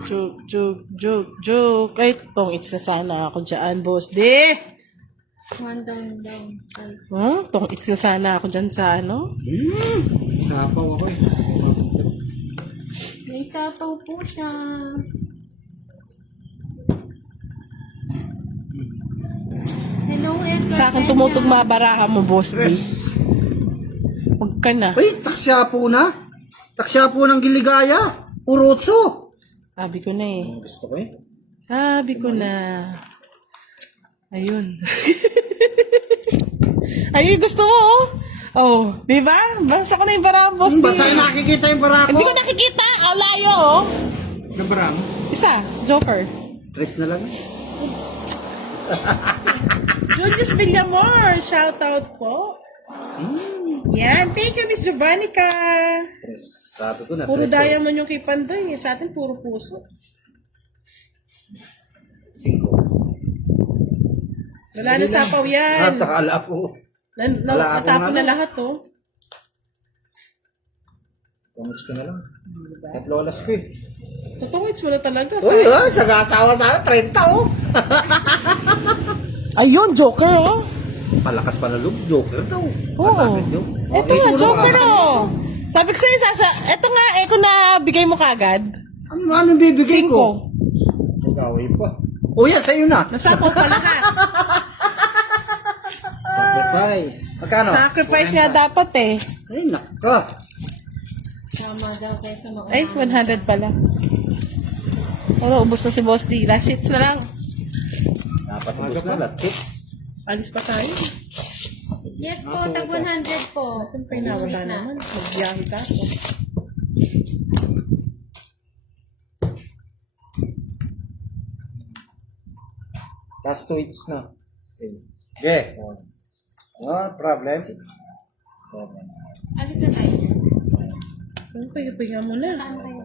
Joker, Joke. Ay, tong-its na sana ako dyan, boss. One down. Tong-its na sana ako dyan sa Sapaw ako eh. May sapaw po siya. Hello, Edgar. Sa akin Peña. tumutugma baraha mo, boss. Huwag ka na. Uy, taksya po na. Taksya po ng giligaya. Urotso. Sabi ko na eh. Gusto ko eh. Sabi ko na. Ayun. Ayun, gusto mo, oh. Oh, di ba? Basta ko na yung baraha, boss. Basta nakikita yung barako. Hindi ko nakikita. Ang layo, oh. Nabarang? Isa, Joker. Stress na lang. Julius Villamor, shout out po. Yan, thank you, Miss Jovannica. Sabi ko na. Puro stress ko. diamond yung kay Pandoy. Sa atin, puro puso. 5. Wala na sapaw yan. Nakala po. Wala akong Natapon na ano. lahat, oh. Tungits ka na lang. Tatlo alas ko eh. Totoo, it's wala talaga. Uy, sagasawa sana. 30 oh. Ayun, Joker, oh. Palakas pa na loob. Joker daw. Oo. Masakit yun. Ito nga, Joker, oh. Sabi ko sa'yo, ito nga, kung nabigay mo kagad. Ano bibigay ko? 5. Pag-away pa. O yan, sa'yo na. Nasapaw pa lahat. Sacrifice. Magkano? Sacrifice nga dapat, eh. Ay, naka. Tama daw kaysa mauna. Ay, 100 pala. Pero ubos na si Boss D. Last hits na lang. Dapat ubus na lahat. Alis pa tayo. Yes po, tag 100 po. Siyempre na, wala naman. Magbiyahe ka. Last 2 hits na. Okay. No problem. 7. Alis na tayo. Ano pahiya mo na? Saan tayo?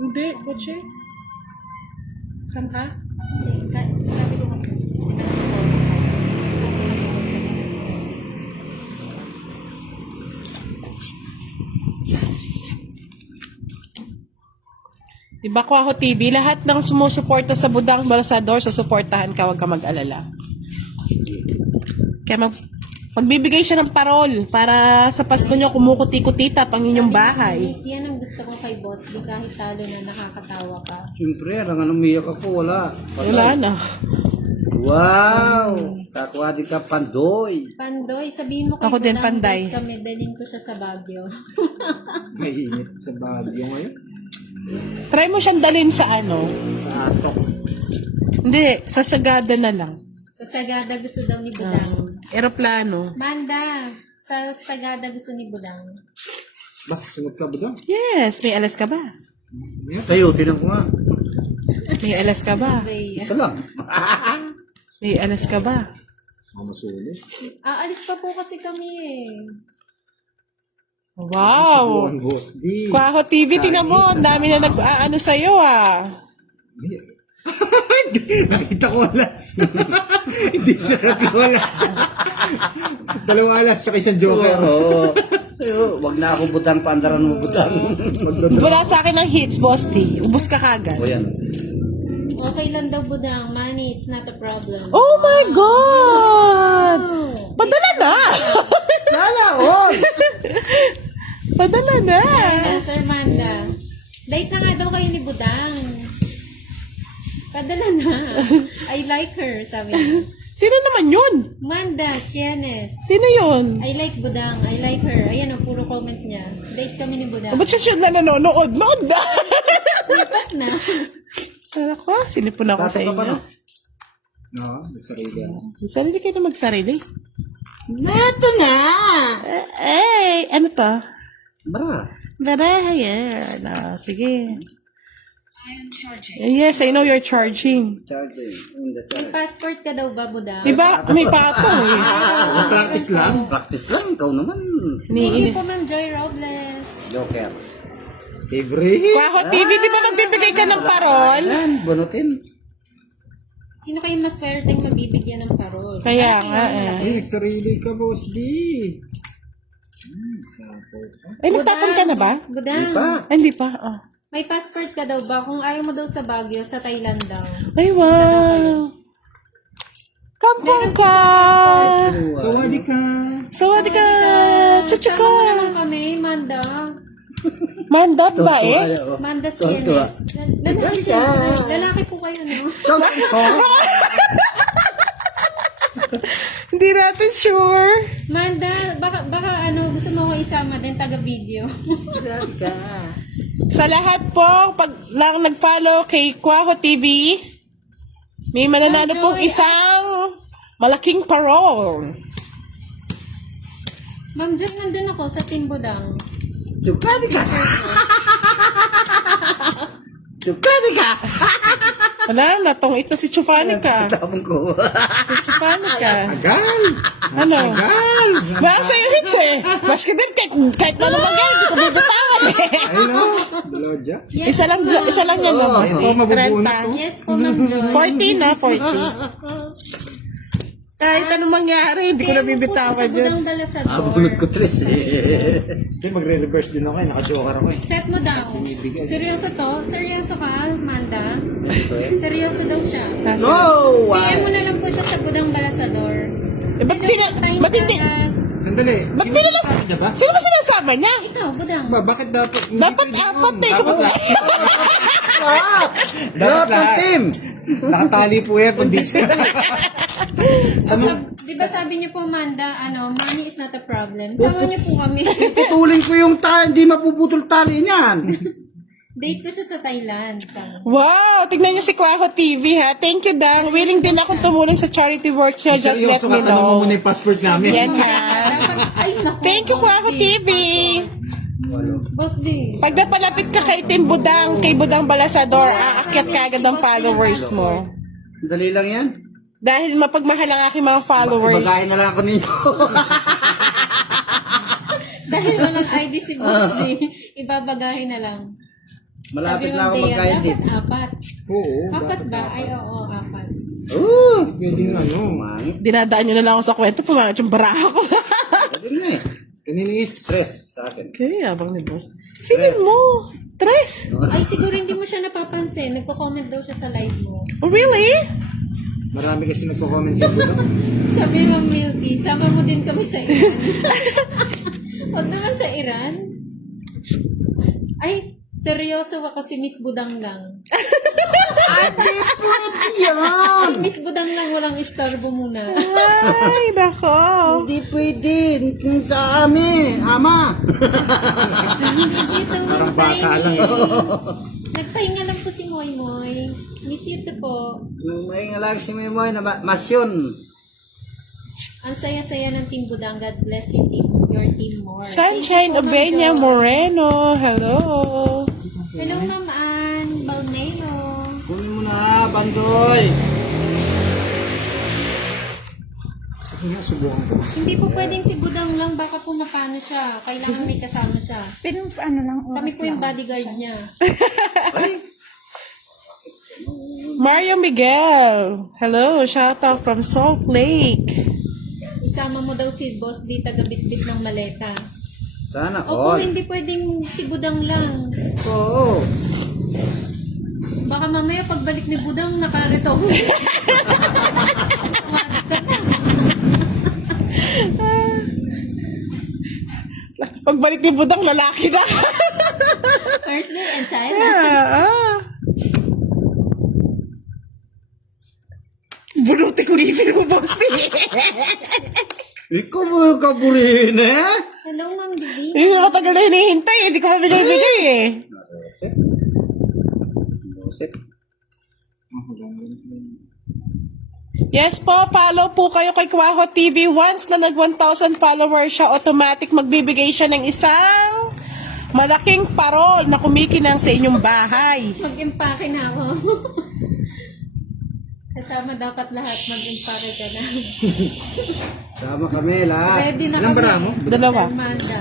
Hindi, kotse. Saan ka? Sabi ko Diba, Kwaho TV, lahat ng sumusuporta sa Budang Balasador, susuportahan ka, huwag ka mag-alala. Kaya magbibigay siya ng parol para sa Pasko nyo kumukuti-kutita pang inyong bahay. Miss, yan ang gusto ko kay Boss D. Kahit talo na nakakatawa ka. Siyempre, alangan umiyak ako, wala. Wala na. Wow! Kakuha din ka, Pandoy. Pandoy, sabihin mo kay Ako din, Budang, Panday. date kami, dalhin ko siya sa Baguio. May init sa Baguio ngayon. Try mo siyang dalhin sa ano? Sa atok. Hindi, sa Sagada na lang. Sa Sagada gusto daw ni Budang. Eroplano. Manda, sa Sagada gusto ni Budang. Ba, sunod ka ba daw? Yes, may alas ka ba? Kayo, tinan ko nga. May alas ka ba? Bay. Isa lang. May alas ka ba? Mamasulit. Aalis pa po kasi kami eh. Wow! Ang boss D. Kwaho TV, tingnan mo, ang dami na nag-ano sa'yo ah. Nakita ko alas. Hindi siya nag-alas. Dalawa alas, tsaka isang joker. Oo. Ayo, wag na ako butang, paandaran mo butang. Wala sa akin ng hits, Boss T. Ubus ka kagad. O yan. Okay lang daw Budang, money, it's not a problem. Oh my God! Padala na! Sana all! Padala na! Ay na, Sir Manda. Date na nga daw kayo ni Budang. Padala na. I like her, sabi niya. Sino naman yun? Manda, Shienes. Sino yun? I like Budang. I like her. Ayan o, puro comment niya. Date kami ni Budang. Ba't siya na nanonood? Nood na! Lipat na. Ako, sinipon ako sa Tato ka pa, inyo. no? No, may sarili ako. Sarili kayo na magsarili. Neto na! Ano to? Bara. Bara, yan. Sige. Yes, I know you're charging. Charging. In the May charge. passport ka daw ba, Budang? Iba, may patong eh. Practice lang. Practice lang, ikaw naman. Thank you po, Ma'am Joy Robles. Joker. Favorite. Kwaho TV, di ba magbibigay ka ng parol? Yan, bunutin. Sino kayo maswerteng mabibigyan ng parol? Kaya nga eh. Ay, nagsarili ka, boss D. Sample ka. Ay, nagtapon ka na ba? Budang, Di pa. Ay, hindi pa. Oh. may passport ka daw ba? Kung ayaw mo daw sa Baguio, sa Thailand daw. Ay, wow. Kampong ka! Sawadi ka. Sawadi ka! Chuchuka! Sama mo naman kami, Manda. Mandot ba eh? Ayaw. Manda Tuwa. Sienes. Lalaki siya. Lalaki po kayo, no? Hindi natin sure. Manda, baka gusto mo ko isama din, taga-video. Sa lahat po, pag lang nag-follow kay Kwaho TV, may mananalo pong isang malaking parol. Ma'am Joy, nandun ako sa Team Budang. Chupani ka! Chupani ka! Wala na, tong ito si Chufanica. Tapon ko. Si Chufanica. Agal. Ano? Agal. Baka sa'yo hits eh. Maski din, kahit na naman yan, hindi ko bubutawan eh. Ay, no. Bloja. Yes, Isa lang yan no, Basti. Oo, mabubuo na 30. to. Yes po, Ma'am Joy. 40 na, 40. Kahit anong mangyari, hindi ko nabibitawan Sa yun. Budang Balasador. Bunot ko tres eh. Hindi, magre-reverse din ako eh. Naka-joker ako eh. Set mo daw. Seryoso to? Seryoso ka, Manda? Seryoso daw siya. No! PM mo na lang po siya sa Budang Balasador. Eh, ba't hindi? Sandali. Ba't tinalas? Niya ba? Sino ba sinasama niya? Ikaw, Budang. Ba, bakit dapat? Hindi Dapat pwede apat yun. eh. Dapat lahat. Dapat lahat. team! Nakatali po yan. Pag Di ba sabi niyo po, Manda, money is not a problem. Sama niyo po kami. Putulin ko yung hindi mapuputol tali niyan. Date ko siya sa Thailand. Sabi. Wow! Tignan niyo si Kwaho TV ha. Thank you, Dang. Willing din akong tumulong sa charity work niya. Just let seryoso me ka, tanong mo know. muna yung passport namin. Yan ha. Dapat, ay naku. Thank you, Kwaho TV. Boss D. Pag napalapit ka kay Team Budang, kay Budang Balasador, aakyat ka agad ang followers mo. Dali lang yan. Dahil mapagmahal ang aking mga followers. Ibagayin na lang ako ninyo. Dahil walang ID si Boss D, ibabagahin na lang. Malapit Sabi na ako ng Dea, magkain dapat din. apat. Oo. Apat ba? Ay, oo, apat. Pwede nga ano. Mangit. Dinadaan nyo na lang ako sa kwento, pumangat yung baraha ko. Pwede na eh. Kanina it's. Stress sa akin. Kaya, abang ni boss. Sinin mo. Tres? Ay, siguro hindi mo siya napapansin. Nagko-comment daw siya sa live mo. Oh, really? Marami kasi nagko-comment dito. No? Sabi mo, Milky, sama mo din kami sa Iran. Huwag naman sa Iran. Ay, seryoso ako si Miss Budang lang. Yan! Si Miss Budang lang walang istorbo muna. Ay, nako. Hindi pwede. Kung sa amin, ama. Miss you too, Parang bata lang. Nagpahinga lang po si Moy Moy. Miss you too po. May nga lang si Memoy na masyon. Ang saya-saya ng Team Budang. God bless you, your team more. Sunshine Thank you po, Ma'am Obenya Jo. Moreno. Hello. Hello, Ma'am Ann Balneo. Kunin mo na, Bandoy. Sige nga, subukan ko. Hindi po pwedeng si Budang lang. Baka po napano siya. Kailangan may kasama siya. Pero ano lang, Kami oras po yung lang. bodyguard niya. Mario Miguel. Hello. Shout out from Salt Lake. Isama mo daw si Boss D taga-bitbit ng maleta. Sana Opo, all. hindi pwedeng si Budang lang. Oo. Baka mamaya pagbalik ni Budang, nakarito. Pagbalik ni Budang, lalaki na. First name and Thailand. Bunuti ko rin mo, boss. Ikaw mo yung kaburihin eh. Hello, Ma'am Bibi. Hindi ko matagal na hinihintay. Hindi ko mabigay-bigay eh. Joseph. Yes po, follow po kayo kay Kwaho TV. Once na nag 1,000 followers siya, automatic magbibigay siya ng isang malaking parol na kumikinang sa inyong bahay. Mag-impake na ako. Kasama dapat lahat, mag-impake ka na. Sama kami lahat. Ready na Ilang kami. bara mo? Dalawa. Sir Manda.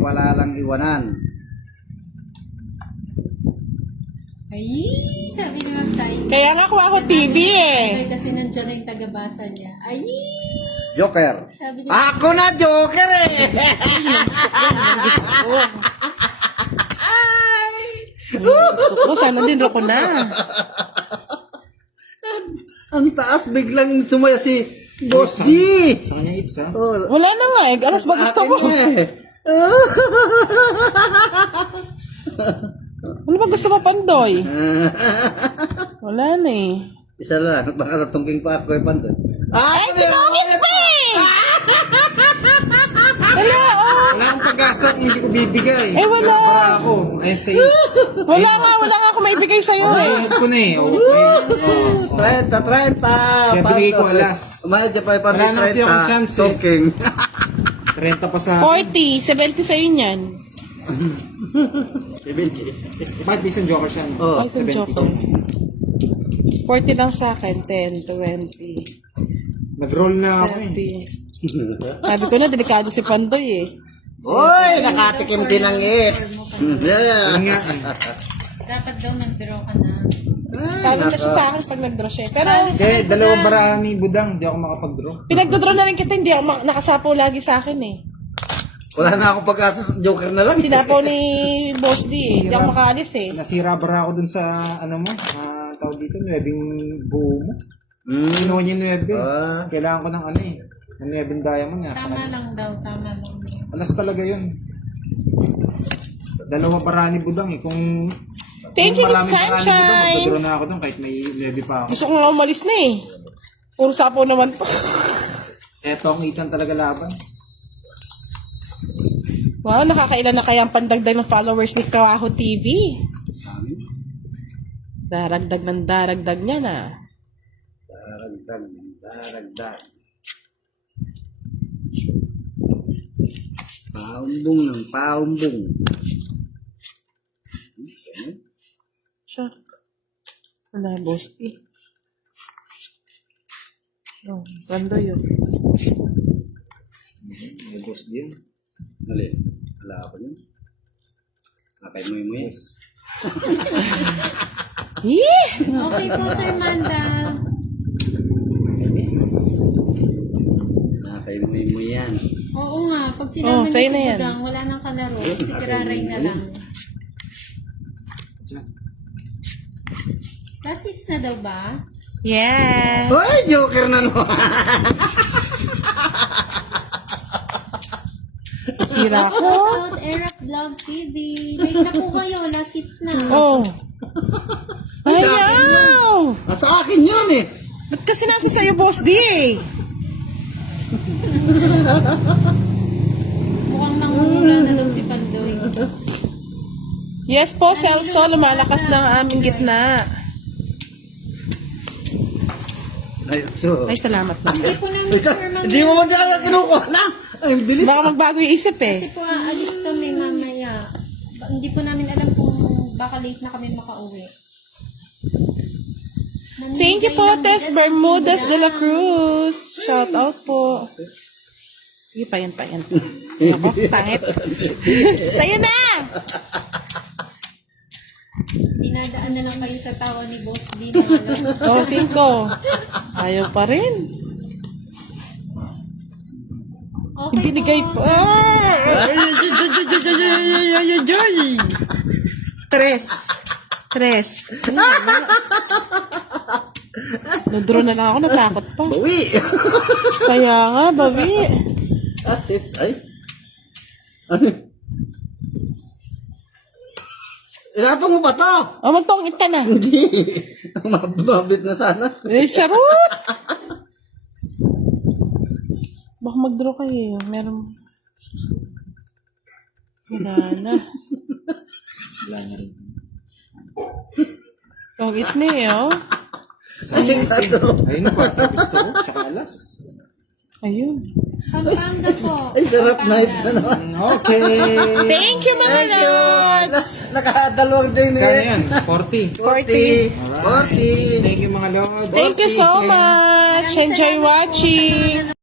Wala lang iwanan. Ay, sabi ni Ma'am Tay. Kaya nga Kwaho TV eh. Kasi nandiyan na yung tagabasa niya. Ay, Joker. sabi niya. Ako na Joker eh. Gusto ko, sana din ako na. Ang taas biglang sumaya si Boss D. Sa kanya it's ha. Oh, Wala na nga eh. Alas ba gusto ko? akin eh. Ano ba gusto mo, Pandoy? Wala na eh. Isa lang, baka natungking pa ako eh, Pandoy. Ay, tinawin pa eh! Wala, oh! Wala akong pag-asa kung hindi ko bibigay. Eh, wala. Para ako. Eh, sa is. Wala nga ako maibigay sa'yo eh. Ayun ko na eh. Oh, 30. Kaya binigay ko alas. Umayad ka pa yung Pandoy, Wala na kasi akong chance eh. Tungking. 30 pa sa... 40, 70 sa'yo niyan. 70. Bakit may isang joker siya? No? Oh, Ay, kung joke ko. 40 lang sa akin, 10, 20, Nag-roll na ako eh. 30. Sabi ko na, delikado si Pandoy eh. Oy, nakatikim din ang it. Yun nga eh. Dapat daw nag-draw ka na. Sabi na siya sa akin pag nag-draw siya. Pero, Kaya dalawang bara ni Budang, hindi ako makapag-draw. pinagdodraw na rin kita, hindi ako nakasapaw lagi sa akin eh. Wala na akong pag-asa sa Joker na lang. Sinapaw ni Boss D eh. Hindi ako makaalis eh. Nasira bara ako dun sa, ano mo, tawag dito, 9 buo mo. Hmm. Kinuha niya 9. Ah. Kailangan ko ng ano eh. Ng 9 diamond nga. Tama lang daw, tama lang. Alas talaga yun. Dalawa bara ni Budang eh. Kung Thank you, maraming bara ni Budang, Sunshine. magdodro na ako dun kahit may 9 pa ako. Gusto ko nga umalis na eh. Puro sapaw naman to. Eto ang itan talaga laban. Wow, nakakailan na kaya ang pandagdag ng followers ni Kwaho TV. Daragdag niya na. Daragdag. Paumbong ng paumbong. Siya. Wala, Boss D. Oh, bando yun. May boss din. Alin? Wala ako yun. Nakay mo yung yes. Eh! Okay po, Sir Manda. Nakay mo yan. Oo nga, pag sinama Oh, niya sa'yo si na yan. Budang, wala nang kalaro. Si Kiraray na lang. dyan. Last seats na daw ba? Yes. Ay, joker na naman. Sira ko. Shoutout Erap Vlog TV. Late na po kayo. Last seats na. Oh. Ayaw! Sa akin yun eh. Ba't kasi nasa sa'yo, Boss D eh? Mukhang nangungula na daw si Pandoy. Yes po, Celso. Lumalakas na ang aming gitna. Ay, so. Ay, salamat na. Hindi po namin sure Hindi mo man dyan kinukuha na. Ay, bilis. Baka magbago yung isip Kasi eh. po aalis kami mamaya. Hindi po namin alam kung baka late na kami makauwi. Thank you po, Tess Bermudez de la Cruz. Shout out po. Sige, payan. Ako, pangit. Sa'yo na! Dinadaan na lang kayo sa tawa ni Boss D. Oh, 5. Ayaw pa rin. Okay Binigay po. po. Tres. Nodro na lang ako, natakot pa. Bawi. Kaya nga, bawi. Assets, ay. Ano? Ilatong mo ba to? O, magtongit ka na. Hindi. Mabit na sana. Eh, charot! Baka mag-draw kayo. Meron. Wala na. Wala na rin. Tongit na eh, oh. Ayun na to. Ayun pa, gusto ko, tsaka alas. Ayun. Pampanga po. Ay, sarap Pampanga. night na naman. Okay. Thank you, mga lods! Nakadalawang day na Kaya yan, 40. 40. Thank you mga lord. Thank you so much! Enjoy watching!